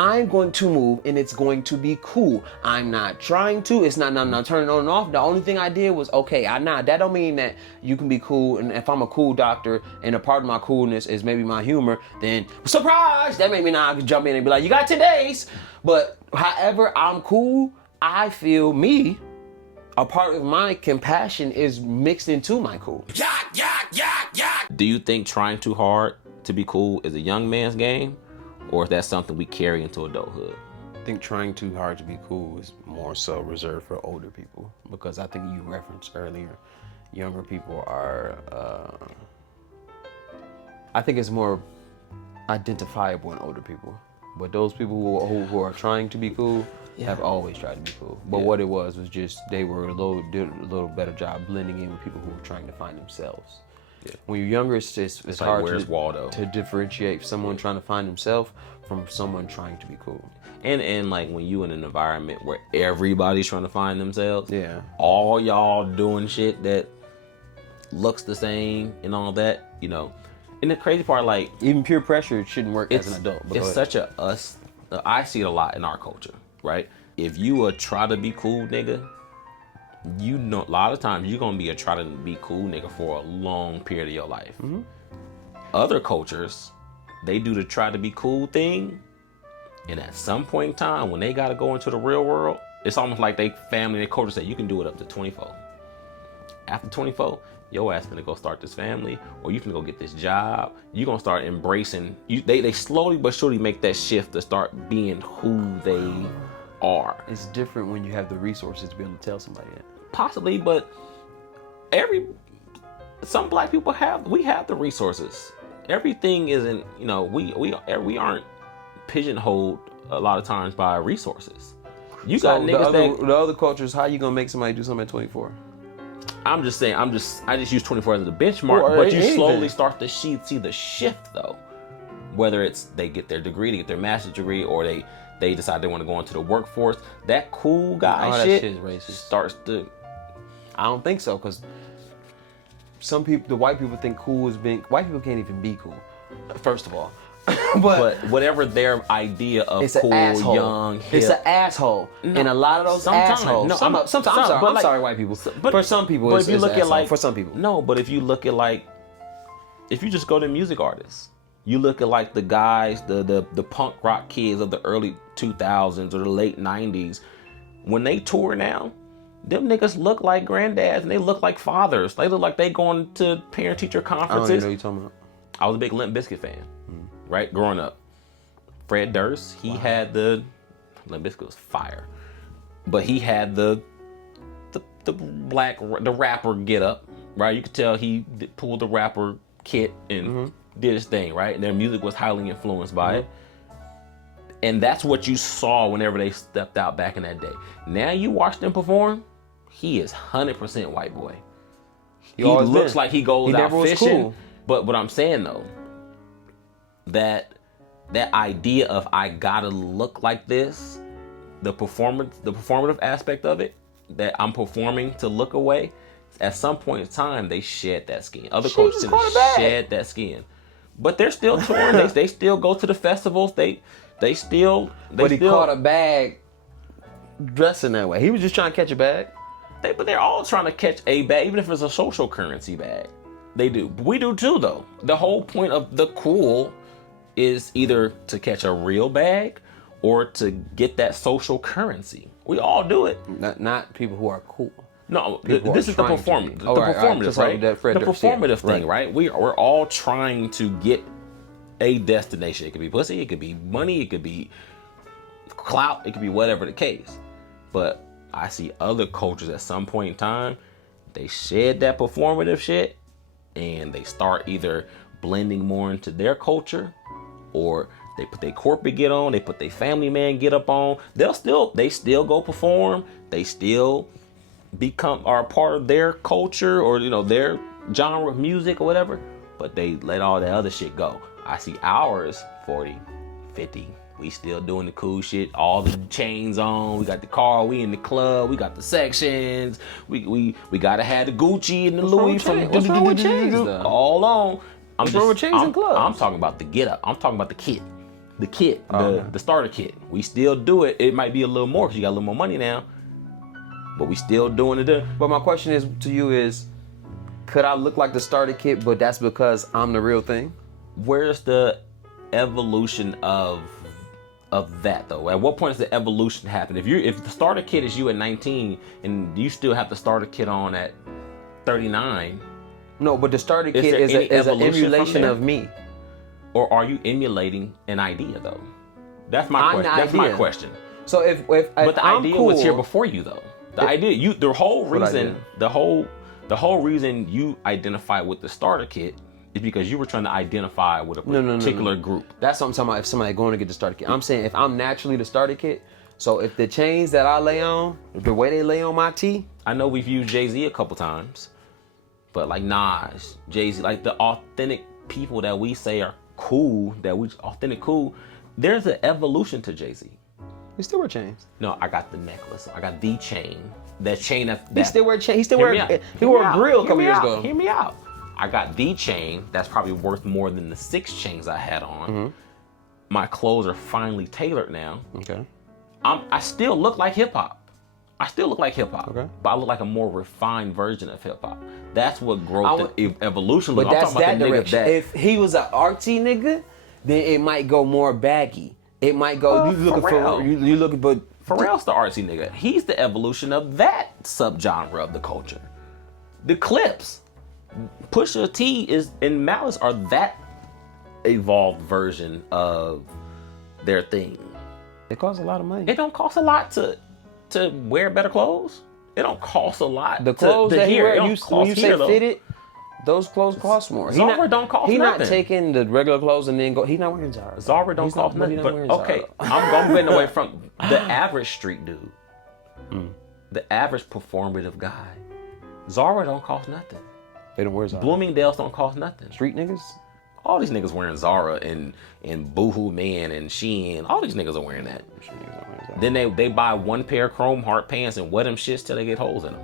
I'm going to move and it's going to be cool. I'm not trying to, I'm not turning on and off. The only thing I did was, okay, that don't mean that you can be cool. And if I'm a cool doctor and a part of my coolness is maybe my humor, then surprise, that made me not jump in and be like, you got today's. But however I'm cool, I feel a part of my compassion is mixed into my cool. Do you think trying too hard to be cool is a young man's game? Or is that something we carry into adulthood? I think trying too hard to be cool is more so reserved for older people, because I think you referenced earlier, younger people are, I think it's more identifiable in older people. But those people who are trying to be cool have always tried to be cool. But what it was just they were did a little better job blending in with people who were trying to find themselves. Yeah. When you're younger, it's like, hard to differentiate someone trying to find himself from someone trying to be cool. And like when you in an environment where everybody's trying to find themselves, all y'all doing shit that looks the same and all that, And the crazy part, like, even peer pressure shouldn't work as an adult. It's such a us. I see it a lot in our culture, right? If you a try to be cool nigga, a lot of times you're gonna be a try to be cool nigga for a long period of your life. Mm-hmm. Other cultures, they do the try to be cool thing, and at some point in time, when they gotta go into the real world, It's almost like they family, their culture say you can do it up to 24. After 24, your ass gonna go start this family, or you can go get this job. You gonna start embracing. They slowly but surely make that shift to start being who they are. It's different when you have the resources to be able to tell somebody that. Possibly, but some black people have the resources. Everything isn't, we aren't pigeonholed a lot of times by resources. You got niggas the other cultures, how you gonna make somebody do something at 24? I'm just saying, I just use 24 as a benchmark, but you slowly start to see the shift though. Whether it's they get their degree, they get their master's degree, or they decide they want to go into the workforce. That cool guy that shit is racist. Starts to. I don't think so, because some people, the white people think cool is being. White people can't even be cool, first of all. but whatever their idea of it's cool, an asshole. Young, hip. It's an asshole, and a lot of those assholes. I'm sorry, white people. But for some people, but if you look at like for some people, no. But if you look at like, if you just go to music artists, you look at like the guys, the punk rock kids of the early 2000s or the late 90s, when they tour now, them niggas look like granddads and they look like fathers. They look like they going to parent-teacher conferences. I don't even know what you're talking about. I was a big Limp Bizkit fan, right? Growing up. Fred Durst, he had the Limp Bizkit was fire, but he had the rapper get up, right? You could tell he pulled the rapper kit and did his thing, right? And their music was highly influenced by it. And that's what you saw whenever they stepped out back in that day. Now you watch them perform, he is 100% white boy. He looks like he goes out fishing. Cool. But what I'm saying though, that idea of I gotta look like this, the performative aspect of it, that I'm performing to look away, at some point in time they shed that skin. Other coaches shed that skin. But they're still touring. they still go to the festivals. But he caught a bag dressing that way. He was just trying to catch a bag. But they're all trying to catch a bag, even if it's a social currency bag. They do. We do too, though. The whole point of the cool is either to catch a real bag or to get that social currency. We all do it. Not people who are cool. No, this is the performance. The performative, right? The performative thing, right? We're all trying to get a destination. It could be pussy, it could be money, it could be clout, it could be whatever the case. But I see other cultures at some point in time, they shed that performative shit and they start either blending more into their culture, or they put their corporate get on, they put their family man get up on. They still go perform, they still are part of their culture or their genre of music or whatever, but they let all that other shit go. I see ours 40, 50. We still doing the cool shit, all the chains on, we got the car, we in the club, we got the sections, we gotta have the Gucci and the Louis from what's wrong with chains though? All on. What's wrong with chains and clubs? I'm talking about the get up. I'm talking about the kit. The starter kit. We still do it. It might be a little more because you got a little more money now, but we still doing it. But my question is to you is, could I look like the starter kit, but that's because I'm the real thing? Where's the evolution of that though? At what point does the evolution happen? If the starter kit is you at 19 and you still have the starter kit on at 39. No, but the starter kit is an emulation of me. Or are you emulating an idea though? That's my question. That's my question. So if but the idea was here before you though. The whole reason you identify with the starter kit is because you were trying to identify with a particular group. That's what I'm talking about. If somebody going to get the starter kit, I'm saying if I'm naturally the starter kit. So if the chains that I lay on, the way they lay on my tee. I know we've used Jay-Z a couple times, but like Nas, Jay-Z, like the authentic people that we say are cool, cool, there's an evolution to Jay-Z. He still wear chains. No, I got the necklace. I got the chain. That chain he still wear chain. He wore a grill a couple years ago. Hear me out. I got the chain that's probably worth more than the 6 chains I had on. Mm-hmm. My clothes are finely tailored now. Okay. I still look like hip hop. Okay. But I look like a more refined version of hip hop. That's what growth and evolution looks like. But that's that direction. If he was an artsy nigga, then it might go more baggy. It might go. You looking for Pharrell's the artsy nigga. He's the evolution of that subgenre of the culture. The Clips, Pusha T is and Malice are that evolved version of their thing. It costs a lot of money. It don't cost a lot to wear better clothes. It don't cost a lot. The clothes that he wear, when you say though. fitted, those clothes cost more. Zara don't cost nothing. nothing. He's not taking the regular clothes and then go. He's not wearing Zara. Zara don't cost nothing. But okay, I'm getting away from the average street dude. The average performative guy. Zara don't cost nothing. They don't wear Zara. Bloomingdale's don't cost nothing. Street niggas? All these niggas wearing Zara and Boohoo Man and Shein. All these niggas are wearing that. Then they buy one pair of chrome heart pants and wear them shits till they get holes in them.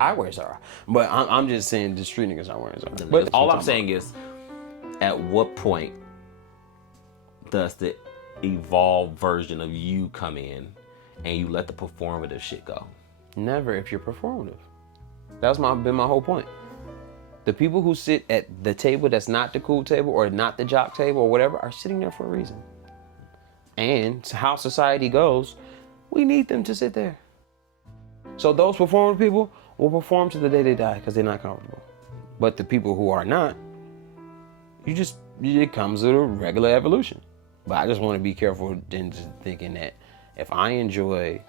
I wear Zara. But I'm just saying the street niggas aren't wearing Zara. But all I'm saying is, at what point does the evolved version of you come in and you let the performative shit go? Never, if you're performative. That's been my whole point. The people who sit at the table that's not the cool table or not the jock table or whatever are sitting there for a reason. And how society goes, we need them to sit there. So those performing people will perform to the day they die because they're not comfortable. But the people who are not, it comes with a regular evolution. But I just want to be careful in thinking that if I enjoy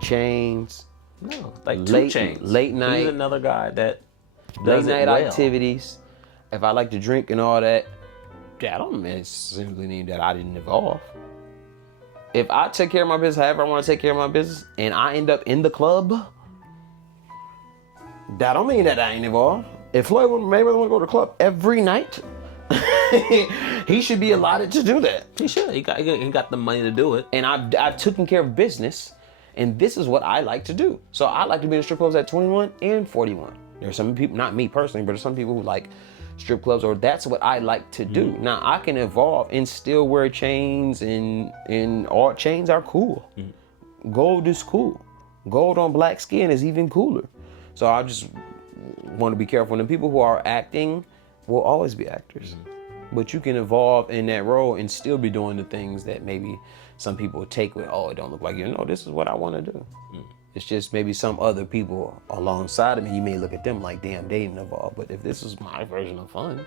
chains, like 2 Chainz, late night, he's another guy that late does night well. activities, if I like to drink and all that, that don't simply mean that I didn't evolve. If I take care of my business however I want to take care of my business and I end up in the club, that don't mean that I ain't evolved. If Floyd Mayweather want to go to the club every night, he should be allotted to do that. He should. He got the money to do it. And I've taken care of business, and this is what I like to do. So I like to be in strip clubs at 21 and 41. There's some people, not me personally, but there's some people who like strip clubs, or that's what I like to do. Now I can evolve and still wear chains, and all chains are cool. Gold is cool. Gold on black skin is even cooler. So I just want to be careful. And the people who are acting will always be actors. But you can evolve in that role and still be doing the things that maybe some people take with, oh, it don't look like you. No, this is what I want to do. It's just maybe some other people alongside of me, you may look at them like, damn, they didn't evolve. But if this is my version of fun.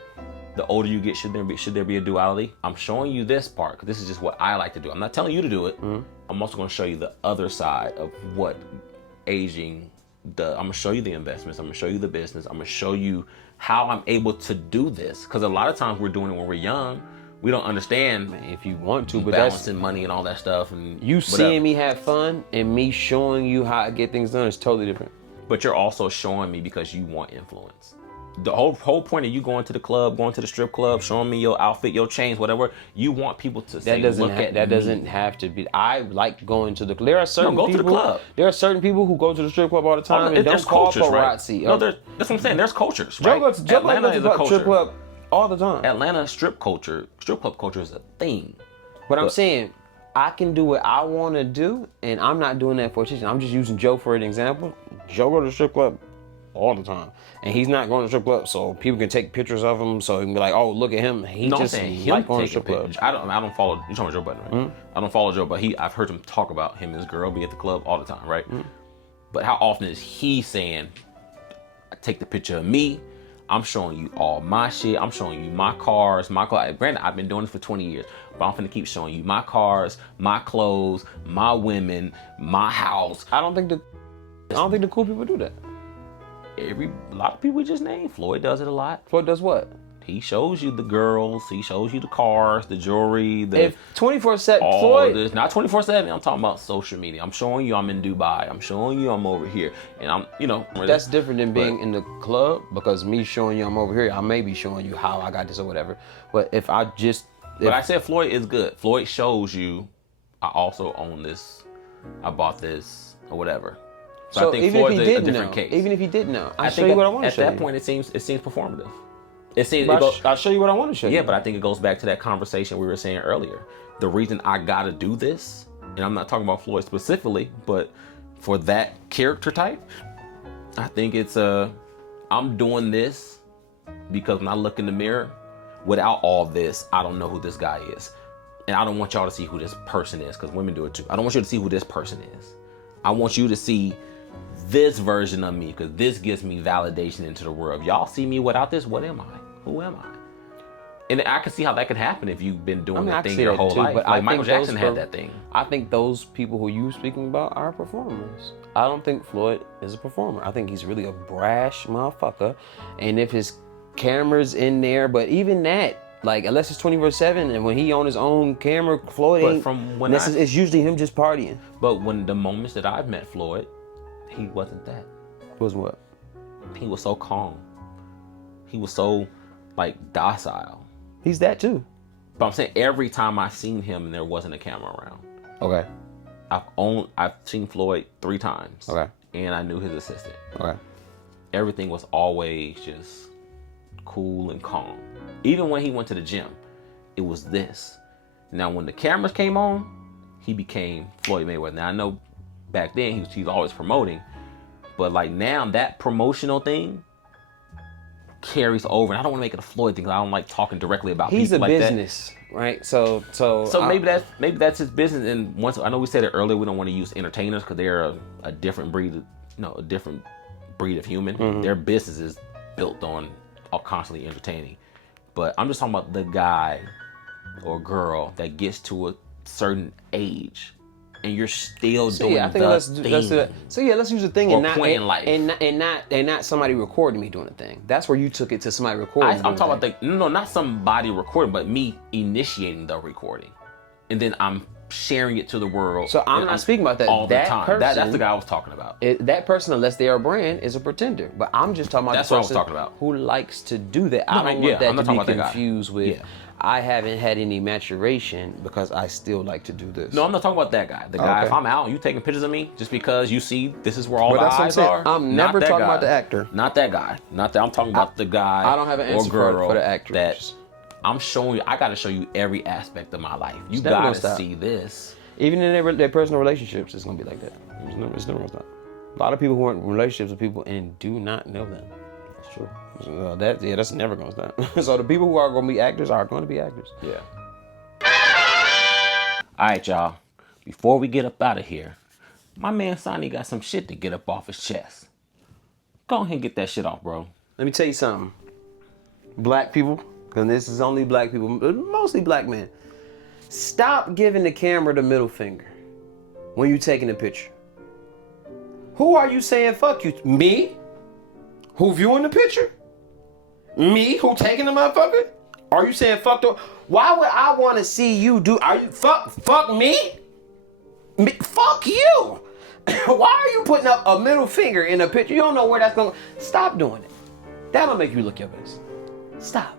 The older you get, should there be a duality? I'm showing you this part because this is just what I like to do. I'm not telling you to do it. I'm also going to show you the other side of what aging does. I'm going to show you the investments. I'm going to show you the business. I'm going to show you how I'm able to do this. Because a lot of times we're doing it when we're young. We don't understand. Man, if you want to, but balancing money and all that stuff. And you seeing me have fun and me showing you how I get things done is totally different. But you're also showing me because you want influence. The whole point of you going to the club, going to the strip club, showing me your outfit, your chains, whatever, you want people to say, that doesn't have to be. I like going to the. There are certain people. To the club. There are certain people who go to the strip club all the time and don't call paparazzi. Right? No, that's what I'm saying. There's cultures, right? Atlanta is a culture. Strip club all the time. Atlanta strip club culture is a thing. But I'm saying, I can do what I want to do, and I'm not doing that for attention. I'm just using Joe for an example. Joe go to the strip club all the time, and he's not going to strip club so people can take pictures of him, so he can be like, oh, look at him. He just like going to strip club. I don't follow. You talking about Joe Budden, right? I don't follow Joe, but I've heard him talk about him and his girl be at the club all the time, right? But how often is he saying, take the picture of me? I'm showing you all my shit. I'm showing you my cars, my clothes. Granted, I've been doing this for 20 years, but I'm finna keep showing you my cars, my clothes, my women, my house. I don't think the cool people do that. A lot of people just name. Floyd does it a lot. Floyd does what? He shows you the girls. He shows you the cars, the jewelry. If 24/7, Floyd. Not 24/7. I'm talking about social media. I'm showing you I'm in Dubai. I'm showing you I'm over here, and I'm, That's different than being in the club, because me showing you I'm over here, I may be showing you how I got this or whatever. But if I just, but I said Floyd is good. Floyd shows you, I also own this. I bought this or whatever. So I think Floyd's a different case. Even if he didn't know, I'll show you what I want to show you. At that point, it seems performative. I'll show you what I want to show you. Yeah, but I think it goes back to that conversation we were saying earlier. The reason I gotta do this, and I'm not talking about Floyd specifically, but for that character type, I think it's I'm doing this because when I look in the mirror, without all this, I don't know who this guy is. and I don't want y'all to see who this person is, because women do it too. I don't want you to see who this person is. I want you to see this version of me, because this gives me validation into the world. If y'all see me without this, what am I? Who am I? And I can see how that could happen if you've been doing that thing your whole life. But like Michael Jackson had that thing. I think those people who you speaking about are performers. I don't think Floyd is a performer. I think he's really a brash motherfucker. And if his camera's in there, but even that, like, unless it's 24/7, and when he on his own camera, Floyd ain't. From when it's usually him just partying. But when the moments that I've met Floyd, he wasn't that. Was what? He was so calm. He was so, like, docile. He's that too. But I'm saying every time I seen him, there wasn't a camera around. Okay. I've seen Floyd 3 times. Okay. And I knew his assistant. Okay. Everything was always just cool and calm. Even when he went to the gym, it was this. Now, when the cameras came on, he became Floyd Mayweather. Now, I know back then he's always promoting, but like now that promotional thing carries over. And I don't want to make it a Floyd thing, because I don't like talking directly about he's people a like business, that. right? So maybe that's his business. And once, I know we said it earlier, we don't want to use entertainers because they're a different breed, a different breed of human. Mm-hmm. Their business is built on constantly entertaining. But I'm just talking about the guy or girl that gets to a certain age and you're still doing the thing. Let's use the thing or and not point in life. and not somebody recording me doing the thing. That's where you took it to somebody recording. I'm talking about not somebody recording, but me initiating the recording, and then I'm sharing it to the world. So I'm not speaking about that all that the time. Person, That's the guy I was talking about. That person, unless they are a brand, is a pretender. But I'm just talking about That's the what I was person talking about. who likes to do that. I don't yeah, want that I'm not to be talking about that guy. confused with. Yeah. I haven't had any maturation because I still like to do this. No, I'm not talking about that guy. The guy, Okay. if I'm out and you taking pictures of me just because you see this is where all But the that's what I'm eyes saying. are. I'm not never that talking guy. about the actor. Not that guy. Not that. I'm talking about the guy. I don't have an answer or girl for the actor. That I'm showing you. I got to show you every aspect of my life. You It's never got gonna to stop. see this. Even in their personal relationships, it's gonna be like that. It's never gonna stop. A lot of people who are in relationships with people and do not know them. That's true. That's never gonna stop. So the people who are gonna be actors are going to be actors. Yeah. All right, y'all. Before we get up out of here, my man Sonny got some shit to get up off his chest. Go ahead and get that shit off, bro. Let me tell you something. Black people, because this is only black people, mostly black men. Stop giving the camera the middle finger when you taking a picture. Who are you saying fuck you? Me? Who viewing the picture? Me? Who taking the motherfucker? Are you saying fuck the... Why would I want to see you do... Are you... Fuck me? Fuck you! Why are you putting up a middle finger in a picture? You don't know where that's going... Stop doing it. That'll make you look your best. Stop.